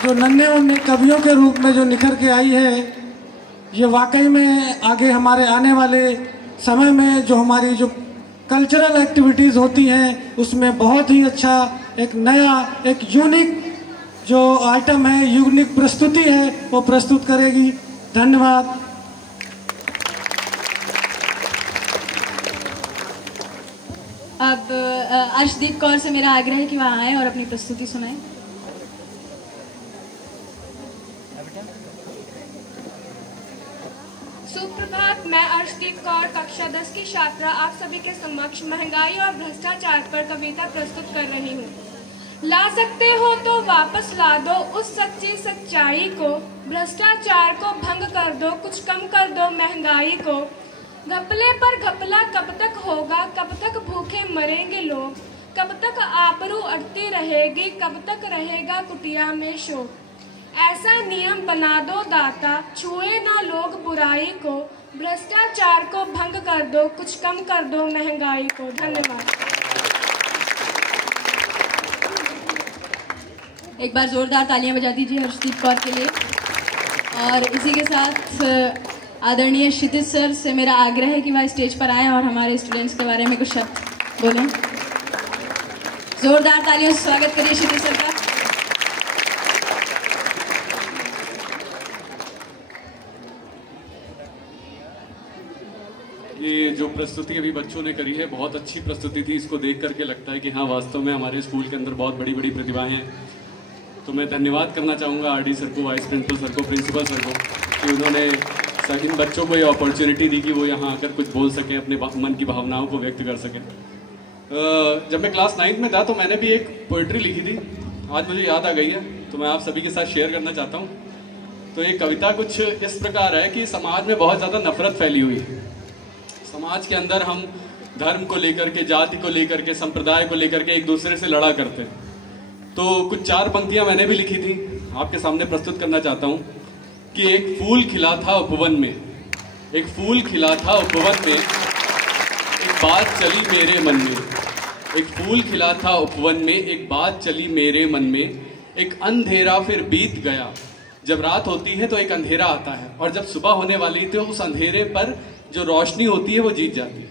जो नन्हे उन्ने कवियों के रूप में जो निखर के आई है, ये वाकई में आगे हमारे आने वाले समय में जो हमारी जो कल्चरल एक्टिविटीज़ होती हैं उसमें बहुत ही अच्छा एक नया एक यूनिक जो आइटम है, यूनिक प्रस्तुति है, वो प्रस्तुत करेगी। धन्यवाद। अब अर्शदीप कौर से मेरा आग्रह है कि वह आए और अपनी प्रस्तुति सुनाएं। सुप्रभात, मैं अर्शदीप कौर कक्षा 10 की छात्रा आप सभी के समक्ष महंगाई और भ्रष्टाचार पर कविता प्रस्तुत कर रही हूँ। ला सकते हो तो वापस ला दो उस सच्ची सच्चाई को, भ्रष्टाचार को भंग कर दो, कुछ कम कर दो महंगाई को। घपले पर घपला कब तक होगा, कब तक भूखे मरेंगे लोग, कब तक आबरू अटती रहेगी, कब तक रहेगा कुटिया में शोक। ऐसा नियम बना दो दाता, छुए ना लोग बुराई को, भ्रष्टाचार को भंग कर दो, कुछ कम कर दो महंगाई को। धन्यवाद। एक बार जोरदार तालियां बजा दीजिए अर्शदीप कौर के लिए। और इसी के साथ आदरणीय क्षितिज सर से मेरा आग्रह है कि वह स्टेज पर आएं और हमारे स्टूडेंट्स के बारे में कुछ शब्द बोलें। जोरदार तालियों से स्वागत करिए क्षितिज सर का। ये जो प्रस्तुति अभी बच्चों ने करी है बहुत अच्छी प्रस्तुति थी। इसको देख करके लगता है कि हाँ, वास्तव में हमारे स्कूल के अंदर बहुत बड़ी बड़ी प्रतिभाएं हैं। तो मैं धन्यवाद करना चाहूँगा आरडी सर को, वाइस प्रिंसिपल सर को, प्रिंसिपल सर को कि उन्होंने इन बच्चों को ये अपॉर्चुनिटी दी कि वो यहाँ आकर कुछ बोल सकें, अपने मन की भावनाओं को व्यक्त कर सकें। जब मैं क्लास 9th में था तो मैंने भी एक पोइट्री लिखी थी, आज मुझे याद आ गई है, तो मैं आप सभी के साथ शेयर करना चाहता हूँ। तो ये कविता कुछ इस प्रकार है कि समाज में बहुत ज़्यादा नफरत फैली हुई है। समाज के अंदर हम धर्म को लेकर के, जाति को लेकर के, संप्रदाय को लेकर के एक दूसरे से लड़ा करते हैं। तो कुछ 4 पंक्तियां मैंने भी लिखी थी, आपके सामने प्रस्तुत करना चाहता हूं कि एक फूल खिला था उपवन में, एक फूल खिला था उपवन में, एक बात चली मेरे मन में। एक फूल खिला था उपवन में, एक बात चली मेरे मन में, एक अंधेरा फिर बीत गया। जब रात होती है तो एक अंधेरा आता है, और जब सुबह होने वाली तो उस अंधेरे पर जो रोशनी होती है वो जीत जाती है।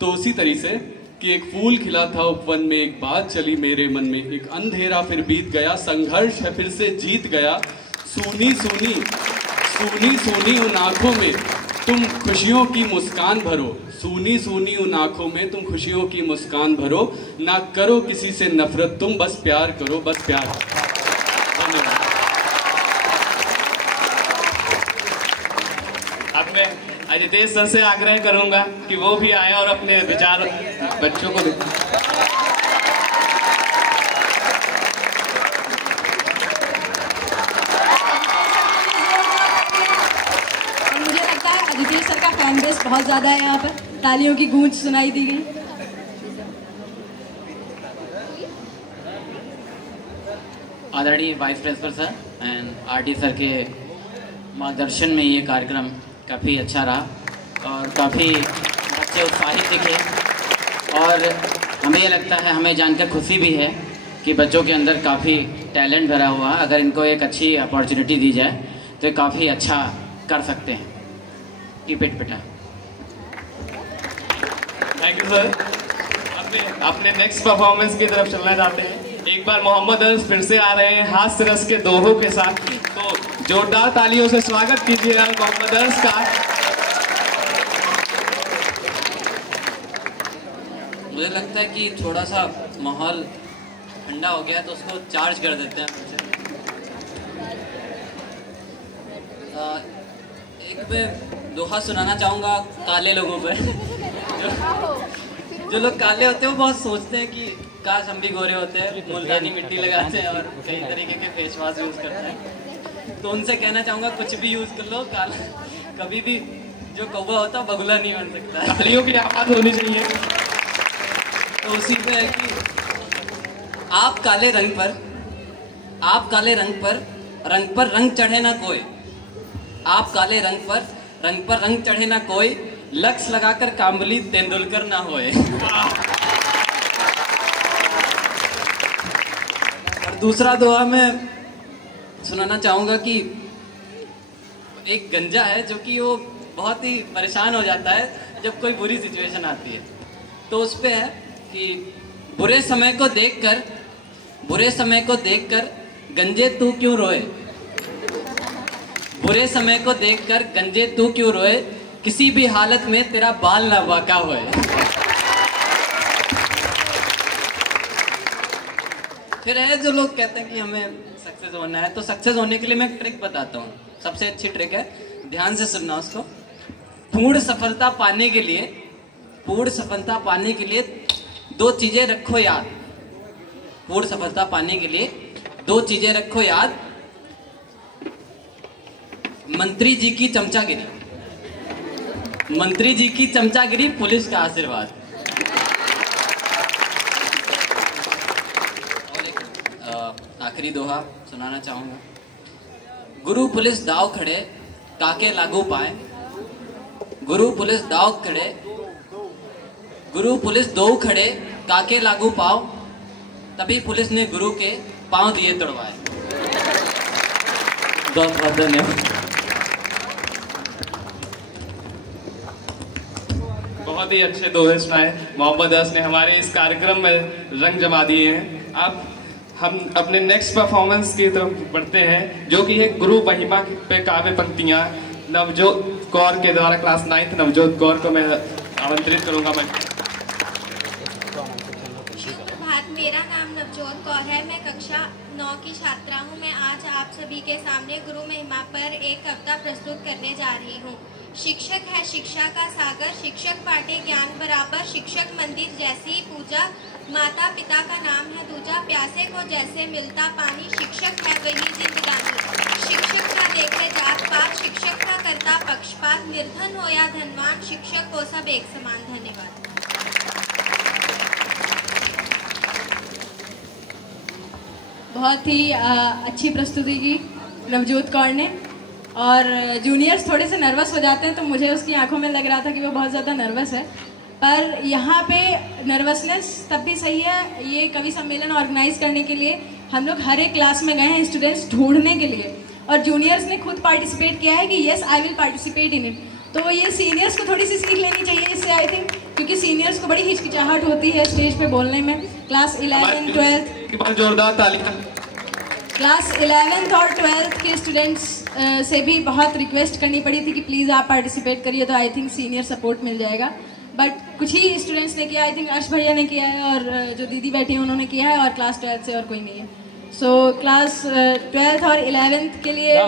तो उसी तरीके से कि एक फूल खिला था उपवन में, एक बात चली मेरे मन में, एक अंधेरा फिर बीत गया, संघर्ष है फिर से जीत गया। सूनी सूनी सूनी सूनी उन आंखों में तुम खुशियों की मुस्कान भरो, सूनी सूनी उन आंखों में तुम खुशियों की मुस्कान भरो, ना करो किसी से नफरत तुम, बस प्यार करो, बस प्यार। धन्यवाद। अब मैं अजितेश सर से आग्रह करूंगा कि वो भी आए और अपने विचार बच्चों को दें। मुझे लगता है अजितेश सर का फैन बेस बहुत ज्यादा है, यहाँ पर तालियों की गूंज सुनाई दी गई। आदरणीय vice principal sir and RD sir के मार्गदर्शन में ये कार्यक्रम काफ़ी अच्छा रहा और काफ़ी बच्चे उत्साहित दिखे। और हमें ये लगता है, हमें जानकर खुशी भी है कि बच्चों के अंदर काफ़ी टैलेंट भरा हुआ है। अगर इनको एक अच्छी अपॉर्चुनिटी दी जाए तो ये काफ़ी अच्छा कर सकते हैं। कीप इट बेटा। Thank you sir. अपने नेक्स्ट परफॉर्मेंस की तरफ चलना चाहते हैं। एक बार मोहम्मद अर्श फिर से आ रहे हैं हास्य रस के दोहों के साथ, तो जोरदार तालियों से स्वागत कीजिएगा मोहम्मद अर्श का। मुझे लगता है कि थोड़ा सा माहौल ठंडा हो गया है तो उसको चार्ज कर देते हैं। एक मैं दोहा सुनाना चाहूँगा काले लोगों पर। जो लोग काले होते हैं वो बहुत सोचते हैं कि काश हम भी गोरे होते हैं, मुल्तानी मिट्टी लगाते हैं और कई तरीके के फेस वॉश यूज़ करते हैं। तो उनसे कहना चाहूँगा कुछ भी यूज़ कर लो, काला कभी भी जो कौवा होता है बगुला नहीं बन सकता। तालियों की आवाज़ होनी चाहिए। तो उसी पे है कि आप काले रंग पर रंग चढ़े ना कोई, आप काले रंग पर रंग चढ़े ना कोई, लक्ष्य लगाकर काम्बली तेंदुलकर ना होए। और दूसरा दोहा मैं सुनाना चाहूंगा कि एक गंजा है जो कि वो बहुत ही परेशान हो जाता है जब कोई बुरी सिचुएशन आती है। तो उस पे है कि बुरे समय को देखकर गंजे तू क्यों रोए, बुरे समय को देखकर गंजे तू क्यों रोए, किसी भी हालत में तेरा बाल ना बांका होए। फिर है जो लोग कहते हैं कि हमें सक्सेस होना है, तो सक्सेस होने के लिए मैं ट्रिक बताता हूँ। सबसे अच्छी ट्रिक है, ध्यान से सुनना उसको। पूर्ण सफलता पाने के लिए दो चीजें रखो याद। पूर्ण सफलता पाने के लिए दो चीजें रखो याद। मंत्री जी की चमचागिरी, पुलिस का आशीर्वाद। और एक आखिरी दोहा सुनाना चाहूंगा। गुरु पुलिस दाव खड़े काके लागू पाए, गुरु पुलिस दो खड़े काके लागू पाओ, तभी पुलिस ने गुरु के पांव दिए तोड़वाए। बहुत बहुत धन्यवाद। बहुत ही अच्छे दोहे सुनाए मोहम्मद अर्श ने, हमारे इस कार्यक्रम में रंग जमा दिए हैं। अब हम अपने नेक्स्ट परफॉर्मेंस की तरफ बढ़ते हैं, जो कि है गुरु महिमा पे काव्य पंक्तियां। नवजोत कौर के द्वारा क्लास 9th नवजोत कौर को मैं आमंत्रित करूंगा। मेरा नाम नवजोत कौर है, मैं कक्षा 9 की छात्रा हूँ। मैं आज आप सभी के सामने गुरु महिमा पर एक कविता प्रस्तुत करने जा रही हूँ। शिक्षक है शिक्षा का सागर, शिक्षक बांटे ज्ञान बराबर, शिक्षक मंदिर जैसी पूजा, माता पिता का नाम है दूजा, प्यासे को जैसे मिलता पानी, शिक्षक है वही जिंदगानी। शिक्षक ना देखे जात पात, शिक्षक ना करता पक्षपात, निर्धन हो या धनवान, शिक्षक को सब एक समान। धन्यवाद। बहुत ही अच्छी प्रस्तुति की नवजोत कौर ने। और जूनियर्स थोड़े से नर्वस हो जाते हैं, तो मुझे उसकी आंखों में लग रहा था कि वो बहुत ज़्यादा नर्वस है। पर यहाँ पे नर्वसनेस तब भी सही है। ये कवि सम्मेलन ऑर्गेनाइज करने के लिए हम लोग हर एक क्लास में गए हैं स्टूडेंट्स ढूंढने के लिए, और जूनियर्स ने खुद पार्टिसिपेट किया है कि yes I will participate in it. तो ये सीनियर्स को थोड़ी सी सीख लेनी चाहिए इससे, आई थिंक, क्योंकि सीनियर्स को बड़ी हिचकिचाहट होती है स्टेज पे बोलने में। क्लास 11, 12 जोरदार तालियां। क्लास 11th और 12th के स्टूडेंट्स से भी बहुत रिक्वेस्ट करनी पड़ी थी कि प्लीज़ आप पार्टिसिपेट करिए, तो आई थिंक सीनियर सपोर्ट मिल जाएगा। बट कुछ ही स्टूडेंट्स ने किया, आई थिंक अर्श भैया ने किया है, और जो दीदी बैठी हैं उन्होंने किया है, और क्लास 12th से और कोई नहीं है। सो क्लास 12th और 11th के लिए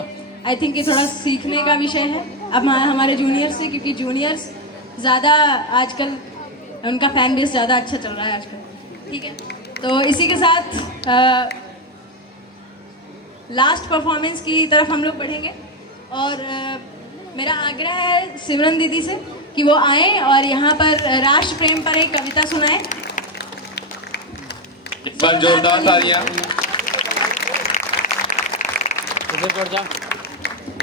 आई थिंक ये थोड़ा सीखने का विषय है अब हमारे जूनियर्स से, क्योंकि जूनियर्स ज़्यादा आजकल उनका फैन बेस ज़्यादा अच्छा चल रहा है आजकल। ठीक है, तो इसी के साथ लास्ट परफॉर्मेंस की तरफ हम लोग बढ़ेंगे, और मेरा आग्रह है सिमरन दीदी से कि वो आए और यहाँ पर राष्ट्र प्रेम पर एक कविता सुनाए। एक बार जोरदार तालियां।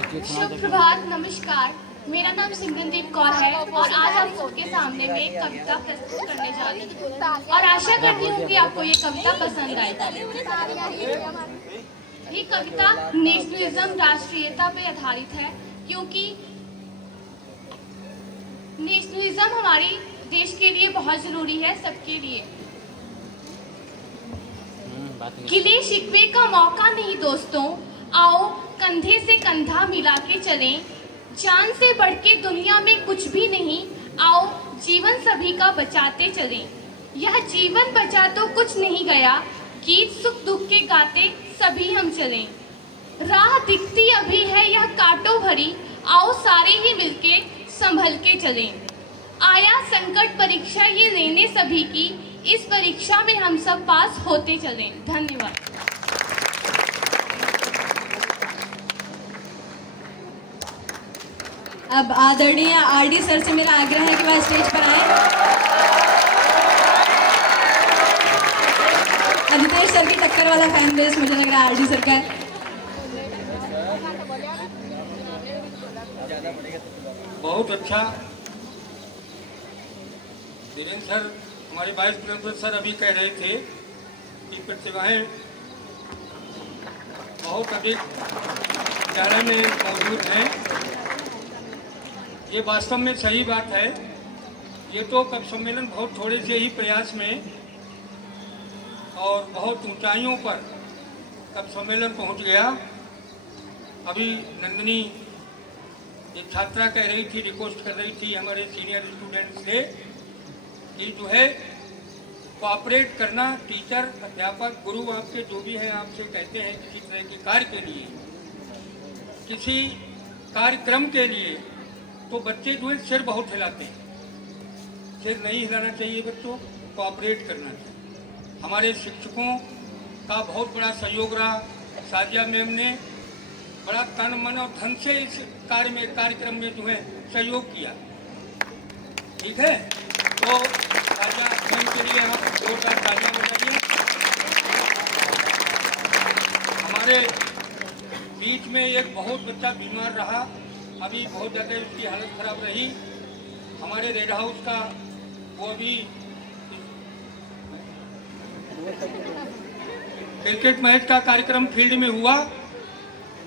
शुभ प्रभात, नमस्कार। मेरा नाम सिमरनदीप कौर है और आज आप सबके सामने में एक कविता प्रस्तुत करने जा रही हूँ, और आशा करती हूँ कि आपको ये कविता पसंद आए। ये कविता नेशनलिज्म, राष्ट्रीयता पे आधारित है, क्योंकि नेशनलिज्म हमारी देश के लिए बहुत जरूरी है, सबके लिए। गिले शिकवे का मौका नहीं दोस्तों, आओ कंधे से कंधा मिला के चलें। जान से बढ़ के दुनिया में कुछ भी नहीं, आओ जीवन सभी का बचाते चलें। यह जीवन बचा तो कुछ नहीं गया, गीत सुख दुख के गाते सभी हम चलें। राह दिखती अभी है यह कांटों भरी, आओ सारे ही मिलके संभल के चलें। आया संकट परीक्षा ये लेने सभी की, इस परीक्षा में हम सब पास होते चलें। धन्यवाद। अब आदरणीय आरडी सर से मेरा आग्रह है कि वह स्टेज पर आए। सर की टक्कर वाला फैन बेस मुझे लग रहा है आरडी सर का है। बहुत अच्छा धीरेन्द्र सर, हमारे वाइस प्रिंसिपल सर अभी कह रहे थे कि प्रतिभाएं बहुत अधिक विद्यालय में मौजूद हैं। ये वास्तव में सही बात है। ये तो कवि सम्मेलन बहुत थोड़े से ही प्रयास में और बहुत ऊंचाइयों पर कवि सम्मेलन पहुंच गया। अभी नंदिनी एक छात्रा कह रही थी, रिक्वेस्ट कर रही थी हमारे सीनियर स्टूडेंट से कि जो है कोऑपरेट करना, टीचर, अध्यापक, गुरु आपके जो भी हैं आपसे कहते हैं किसी तरह के कार्य के लिए, किसी कार्यक्रम के लिए, तो बच्चे जो है सिर बहुत हिलाते हैं। सिर नहीं हिलाना चाहिए बच्चों, कोऑपरेट करना चाहिए। हमारे शिक्षकों का बहुत बड़ा सहयोग रहा। साजिया मैम ने बड़ा तन मन और धन से इस कार्यक्रम में जो है सहयोग किया। ठीक है, तो साजिया मैम के लिए हम जोरदार तालियां बजाइए। हमारे बीच में एक बहुत बच्चा बीमार रहा, अभी बहुत ज़्यादा उसकी हालत खराब रही। हमारे रेड हाउस का वो अभी क्रिकेट मैच का कार्यक्रम फील्ड में हुआ,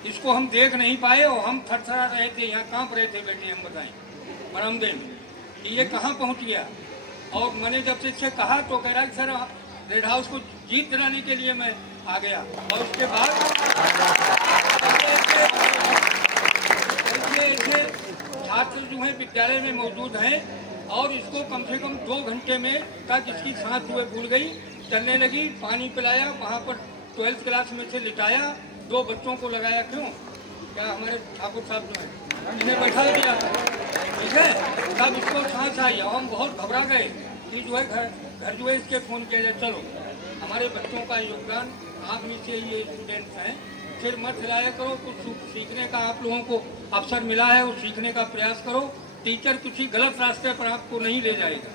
इसको हम देख नहीं पाए और हम थरथरा रहे थे, यहाँ कांप रहे थे बेटे, हम बताएं बरामदे में कि ये कहाँ पहुँच गया। और मैंने जब से इससे कहा तो कह रहा है सर रेड हाउस को जीत दिलाने के लिए मैं आ गया। और उसके बाद ऐसे छात्र जो हैं विद्यालय में मौजूद हैं और इसको कम से कम 2 घंटे में तक इसकी सांस जो है फूल गई, चलने लगी। पानी पिलाया, वहाँ पर 12th क्लास में से लिटाया, 2 बच्चों को लगाया। क्यों? क्या हमारे ठाकुर साहब जो है इन्हें बैठा दिया, ठीक है, तब इसको सांस आई और हम बहुत घबरा गए कि जो है घर जो है इसके फ़ोन किया जाए। चलो, हमारे बच्चों का योगदान, आप नीचे ये स्टूडेंट्स हैं, फिर मत हिलाया करो। कुछ सीखने का आप लोगों को अवसर मिला है, वो सीखने का प्रयास करो। टीचर किसी गलत रास्ते पर आपको नहीं ले जाएगा,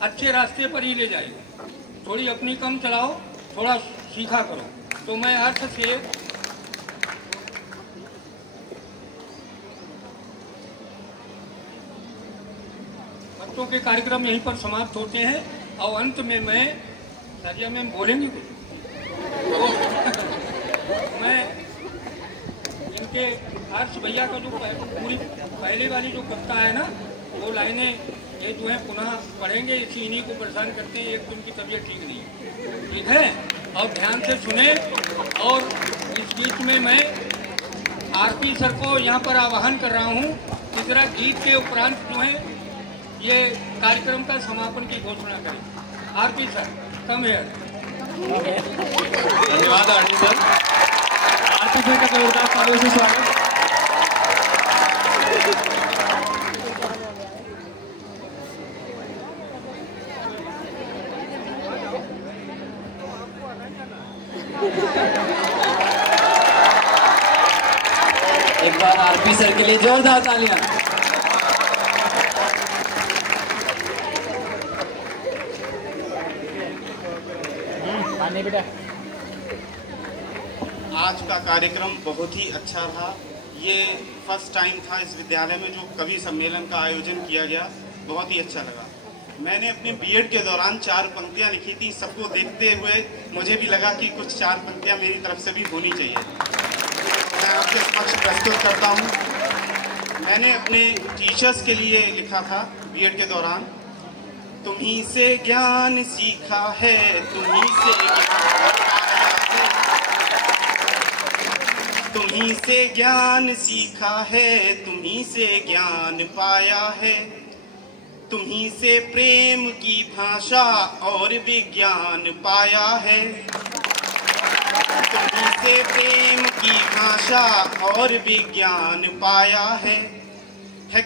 अच्छे रास्ते पर ही ले जाएगा। थोड़ी अपनी कम चलाओ, थोड़ा सीखा करो। तो मैं अर्थ से बच्चों के कार्यक्रम यहीं पर समाप्त होते हैं और अंत में मैं साजिया मैम बोलेंगे कुछ मैं इनके हर्ष भैया का जो पूरी पहले वाली जो कविता है ना, वो लाइनें ये जो है पुनः पढ़ेंगे। इन्हीं को परेशान करते हैं, एक तो उनकी तबीयत ठीक नहीं है, ठीक है, और ध्यान से सुने। और इस बीच में मैं आरपी सर को यहाँ पर आह्वान कर रहा हूँ कि जरा गीत के उपरांत जो है ये कार्यक्रम का समापन की घोषणा करें। RP sir, come here. धन्यवाद आरडी सर। आरपी सर का जोरदार तालियों से स्वागत। एक बार आरपी सर के लिए जोरदार तालियां। आज का कार्यक्रम बहुत ही अच्छा रहा। ये फर्स्ट टाइम था इस विद्यालय में जो कवि सम्मेलन का आयोजन किया गया, बहुत ही अच्छा लगा। मैंने अपने बीएड के दौरान 4 पंक्तियां लिखी थी। सबको देखते हुए मुझे भी लगा कि कुछ 4 पंक्तियां मेरी तरफ से भी होनी चाहिए। मैं आपके समक्ष प्रस्तुत करता हूं। मैंने अपने टीचर्स के लिए लिखा था बीएड के दौरान। तुम्हीं से ज्ञान सीखा है, तुम्हीं से तुम्हीं से ज्ञान सीखा है, तुम्हीं से ज्ञान पाया है, तुम्हीं से प्रेम की भाषा और विज्ञान पाया है, तुम्हीं से प्रेम की भाषा और विज्ञान पाया है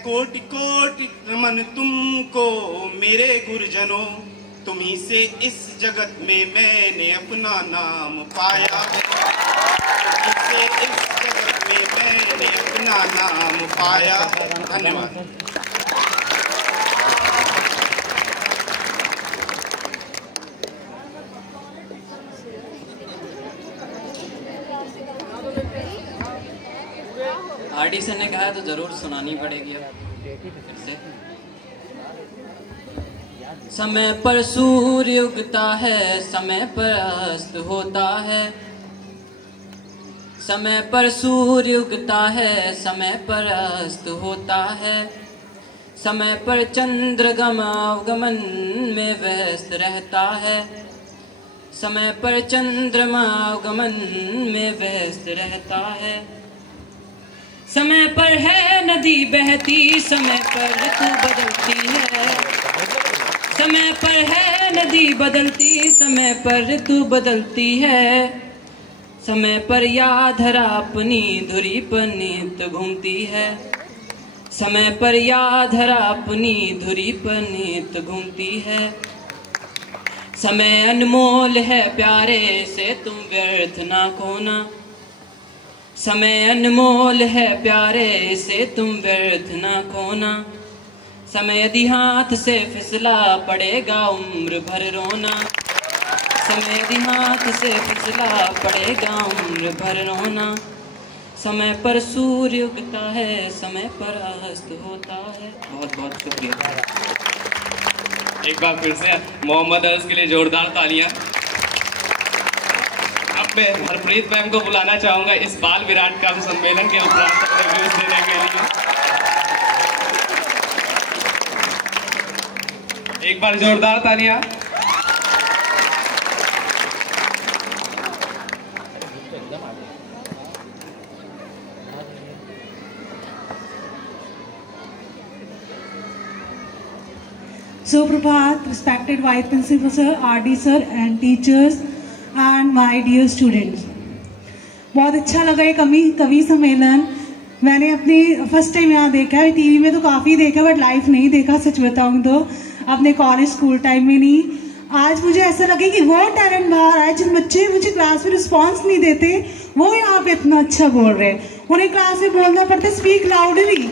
कोटि कोटि नमन तुमको मेरे गुरुजनों, तुम्हीं से इस जगत में मैंने अपना नाम पाया है, तुम्हीं से इस जगत में मैंने अपना नाम पाया है। धन्यवाद। आरडी सर ने कहा है तो ज़रूर सुनानी पड़ेगी अब फिर से। समय पर सूर्य उगता है, समय पर अस्त होता है, समय पर सूर्य उगता है, समय पर अस्त होता है, समय पर चंद्रगमा अवगमन में व्यस्त रहता है, समय पर चंद्रमा अवगमन में व्यस्त रहता है, समय पर है नदी बहती, समय पर ऋतु बदलती है, समय पर है नदी बदलती, समय पर ऋतु बदलती है, समय पर या धरा अपनी धुरी पर नित घूमती है, समय पर या धरा अपनी धुरी पर नित घूमती है, समय अनमोल है प्यारे से तुम व्यर्थ ना खोना, समय अनमोल है प्यारे से तुम व्यर्थ ना खोना, समय यदि हाथ से फिसला पड़ेगा उम्र भर रोना, समय यदि हाथ से फिसला पड़ेगा उम्र भर रोना, समय पर सूर्य उगता है, समय पर अस्त होता है। बहुत बहुत शुक्रिया। एक बार फिर से मोहम्मद अर्श के लिए जोरदार तालियां। अब मैं हरप्रीत मैम को बुलाना चाहूंगा इस बाल विराट का सम्मेलन के उपरांत रिव्यूज देने के लिए। एक बार जोरदार तालियां। Suprabhat, respected Vice Principal Sir, RD Sir and teachers and my dear students. बहुत अच्छा लगा ये कवि सम्मेलन। मैंने अपनी फर्स्ट टाइम यहाँ देखा है, टीवी में तो काफ़ी देखा बट लाइव नहीं देखा, सच बताऊँ तो अपने कॉलेज स्कूल टाइम में नहीं। आज मुझे ऐसा लगे कि वो टैलेंट बाहर आए जिन बच्चे मुझे क्लास में रिस्पॉन्स नहीं देते वो यहाँ पे इतना अच्छा बोल रहे हैं। उन्हें क्लास में बोलना पड़ता है स्पीक लाउडली,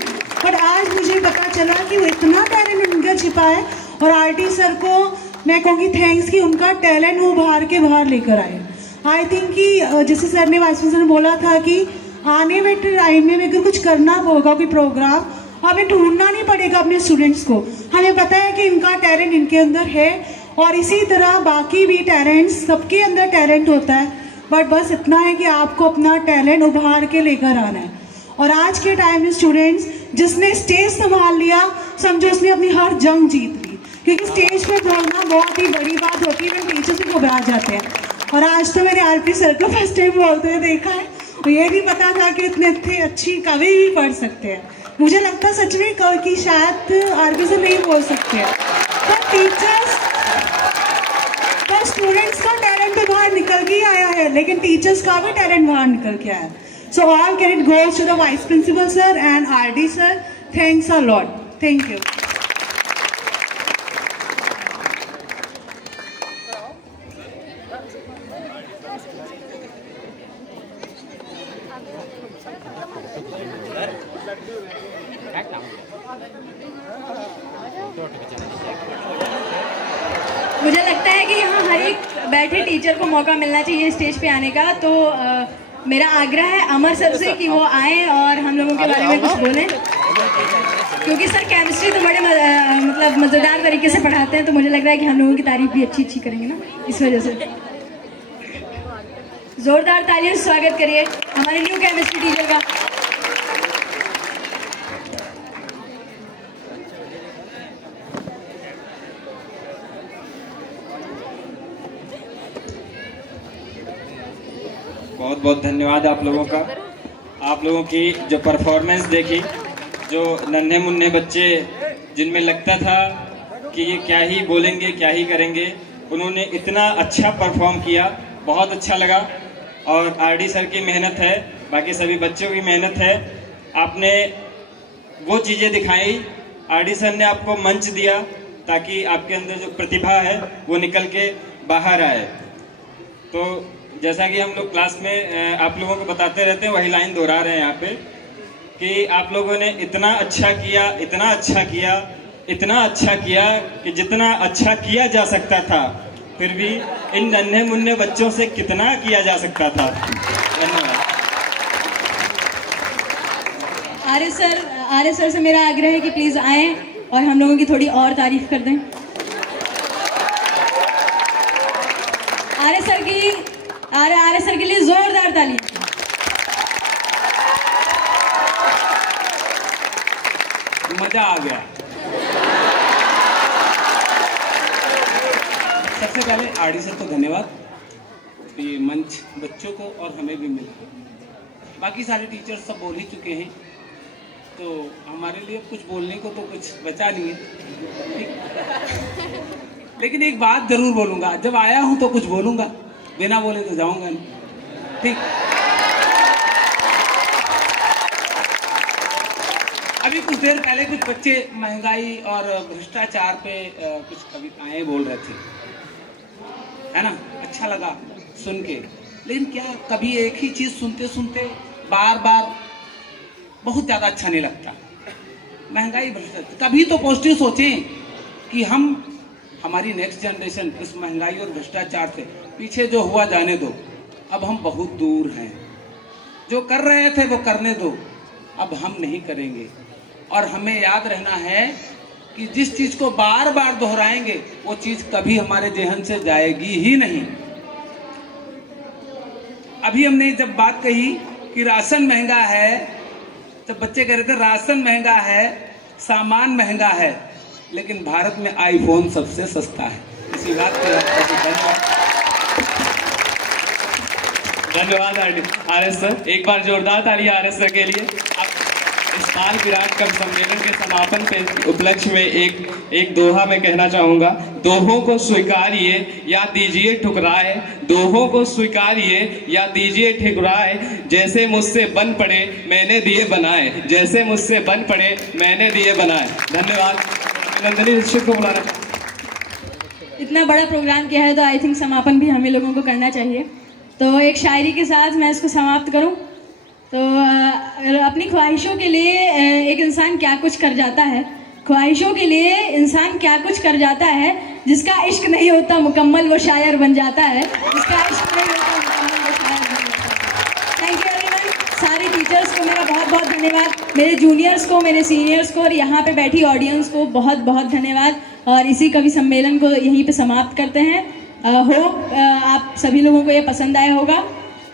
बट आज मुझे पता चला कि वो इतना टैलेंट उनका छिपा है। और आरटी सर को मैं कहूँगी थैंक्स कि उनका टैलेंट वो बाहर के बाहर लेकर आए। आई थिंक कि जैसे सर ने वाइस प्रिंसिपल ने बोला था कि आने वाले टाइम में अगर कुछ करना होगा कोई प्रोग्राम, हमें ढूंढना नहीं पड़ेगा अपने स्टूडेंट्स को, हमें पता है कि इनका टैलेंट इनके अंदर है। और इसी तरह बाकी भी टैलेंट्स, सबके अंदर टैलेंट होता है, बट बस इतना है कि आपको अपना टैलेंट उभार के लेकर आना है। और आज के टाइम में स्टूडेंट्स जिसने स्टेज संभाल लिया समझो उसने अपनी हर जंग जीत ली, क्योंकि स्टेज पे बोलना बहुत ही बड़ी बात होती है, मैं टीचर्स भी घबरा जाते हैं। और आज तो मैंने आरपी सर को फर्स्ट टाइम बोलते हुए देखा है, और ये नहीं पता था कि इतने अच्छी कवि भी पढ़ सकते हैं। मुझे लगता सच में कि शायद आरपी सर नहीं बोल सकते, पर टीचर्स, पर स्टूडेंट्स का टैलेंट तो बाहर निकल के आया है, लेकिन टीचर्स का भी टैलेंट बाहर निकल के आया है। So all credit goes to the Vice Principal Sir and RD Sir. Thanks a lot. Thank you. मुझे लगता है कि यहाँ हर एक बैठे टीचर को मौका मिलना चाहिए स्टेज पे आने का। तो मेरा आग्रह है अमर सर से कि वो आए और हम लोगों के बारे में कुछ बोलें, क्योंकि सर केमिस्ट्री तो बड़े मतलब मज़ेदार तरीके से पढ़ाते हैं, तो मुझे लग रहा है कि हम लोगों की तारीफ भी अच्छी करेंगे ना, इस वजह से जोरदार तालियों से स्वागत करिए हमारे न्यू केमिस्ट्री टीचर का। बहुत बहुत धन्यवाद आप लोगों का। आप लोगों की जो परफॉर्मेंस देखी, जो नन्हे मुन्ने बच्चे जिनमें लगता था कि ये क्या ही बोलेंगे क्या ही करेंगे, उन्होंने इतना अच्छा परफॉर्म किया, बहुत अच्छा लगा। और आरडी सर की मेहनत है, बाकी सभी बच्चों की मेहनत है। आपने वो चीज़ें दिखाई, आरडी सर ने आपको मंच दिया ताकि आपके अंदर जो प्रतिभा है वो निकल के बाहर आए। तो जैसा कि हम लोग क्लास में आप लोगों को बताते रहते हैं, वही लाइन दोहरा रहे हैं यहाँ पे कि आप लोगों ने इतना अच्छा किया, इतना अच्छा किया, इतना अच्छा किया कि जितना अच्छा किया जा सकता था फिर भी इन नन्हे मुन्ने बच्चों से कितना किया जा सकता था। धन्यवाद। आर्य सर से मेरा आग्रह है कि प्लीज आएं और हम लोगों की थोड़ी और तारीफ कर दें। आर्य सर के लिए जोरदार तालियां। मजा आ गया। सबसे पहले आरडी सर को धन्यवाद, ये मंच बच्चों को और हमें भी मिला। बाकी सारे टीचर्स सब बोल ही चुके हैं, तो हमारे लिए कुछ बोलने को तो कुछ बचा नहीं है, ठीक। लेकिन एक बात जरूर बोलूंगा, जब आया हूं तो कुछ बोलूंगा, बिना बोले तो जाऊंगा नहीं, ठीक। अभी कुछ देर पहले कुछ बच्चे महंगाई और भ्रष्टाचार पे कुछ कविताएं बोल रहे थे, है ना, अच्छा लगा सुन के। लेकिन क्या कभी एक ही चीज सुनते सुनते बार बार बहुत ज्यादा अच्छा नहीं लगता? महंगाई भ्रष्टाचार, कभी तो पॉजिटिव सोचें कि हमारी नेक्स्ट जनरेशन इस महंगाई और भ्रष्टाचार से पीछे जो हुआ जाने दो, अब हम बहुत दूर हैं। जो कर रहे थे वो करने दो, अब हम नहीं करेंगे। और हमें याद रहना है कि जिस चीज को बार बार दोहराएंगे वो चीज कभी हमारे जेहन से जाएगी ही नहीं। अभी हमने जब बात कही कि राशन महंगा है, तो बच्चे कह रहे थे राशन महंगा है, सामान महंगा है, लेकिन भारत में आईफोन सबसे सस्ता है। इसी बात पर धन्यवाद आर एस सर। एक बार जोरदार तालियां आर एस सर के लिए। इस साल विराट कप सम्मेलन के समापन के उपलक्ष्य में एक दोहा में कहना चाहूंगा, दोहों को स्वीकारिए या दीजिए ठुकराए, दोहों को स्वीकारिए या दीजिए ठुकराए, जैसे मुझसे बन पड़े मैंने दिए बनाए, जैसे मुझसे बन पड़े मैंने दिए बनाए। धन्यवाद। नंदिनी दीक्षित को बुलाना। इतना बड़ा प्रोग्राम किया है तो आई थिंक समापन भी हमें लोगों को करना चाहिए। तो एक शायरी के साथ मैं इसको समाप्त करूं तो अपनी ख्वाहिशों के लिए एक इंसान क्या कुछ कर जाता है, ख्वाहिशों के लिए इंसान क्या कुछ कर जाता है, जिसका इश्क नहीं होता मुकम्मल वो शायर बन जाता है, जिसका इश्क नहीं होता मुकम्मल वो शायर बन जाता है। Thank you everyone. सारे टीचर्स को मेरा बहुत बहुत धन्यवाद, मेरे जूनियर्स को, मेरे सीनियर्स को और यहाँ पे बैठी ऑडियंस को बहुत बहुत धन्यवाद। और इसी कवि सम्मेलन को यहीं पे समाप्त करते हैं। होप आप सभी लोगों को ये पसंद आया होगा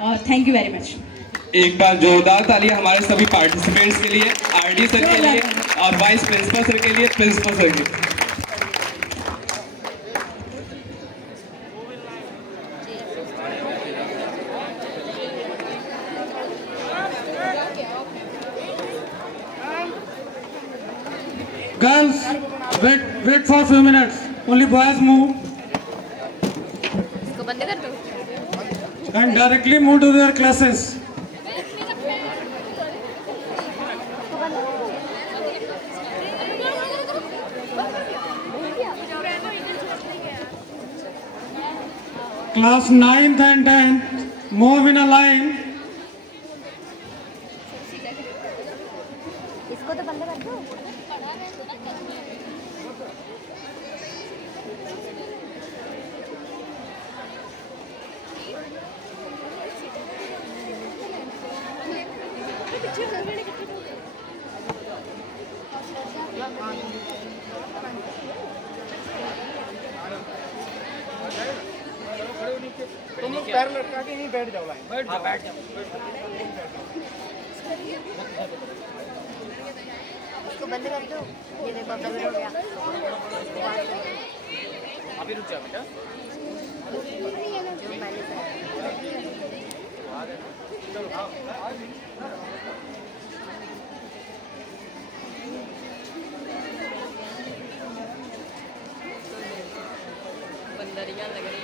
और थैंक यू वेरी मच। एक बार जोरदार तालियां हमारे सभी पार्टिसिपेंट्स के लिए, आरडी सर के लिए और वाइस प्रिंसिपल सर के लिए, प्रिंसिपल सर के लिए। Girls, wait for a few minutes. Only boys move. इसको बंद कर दो। And directly move to their classes. Class 9th and 10th, move in a line. इसको तो बंद कर दो। तुम लोग पैर लटका के नहीं बैठ जाओ, बैठ जाओ, बैठ जाओ। इसको बंद कर दो। ये देखो अब बंद हो गया। अभी रुक जाओ बेटा। जो पहले से बंदरियां लग रही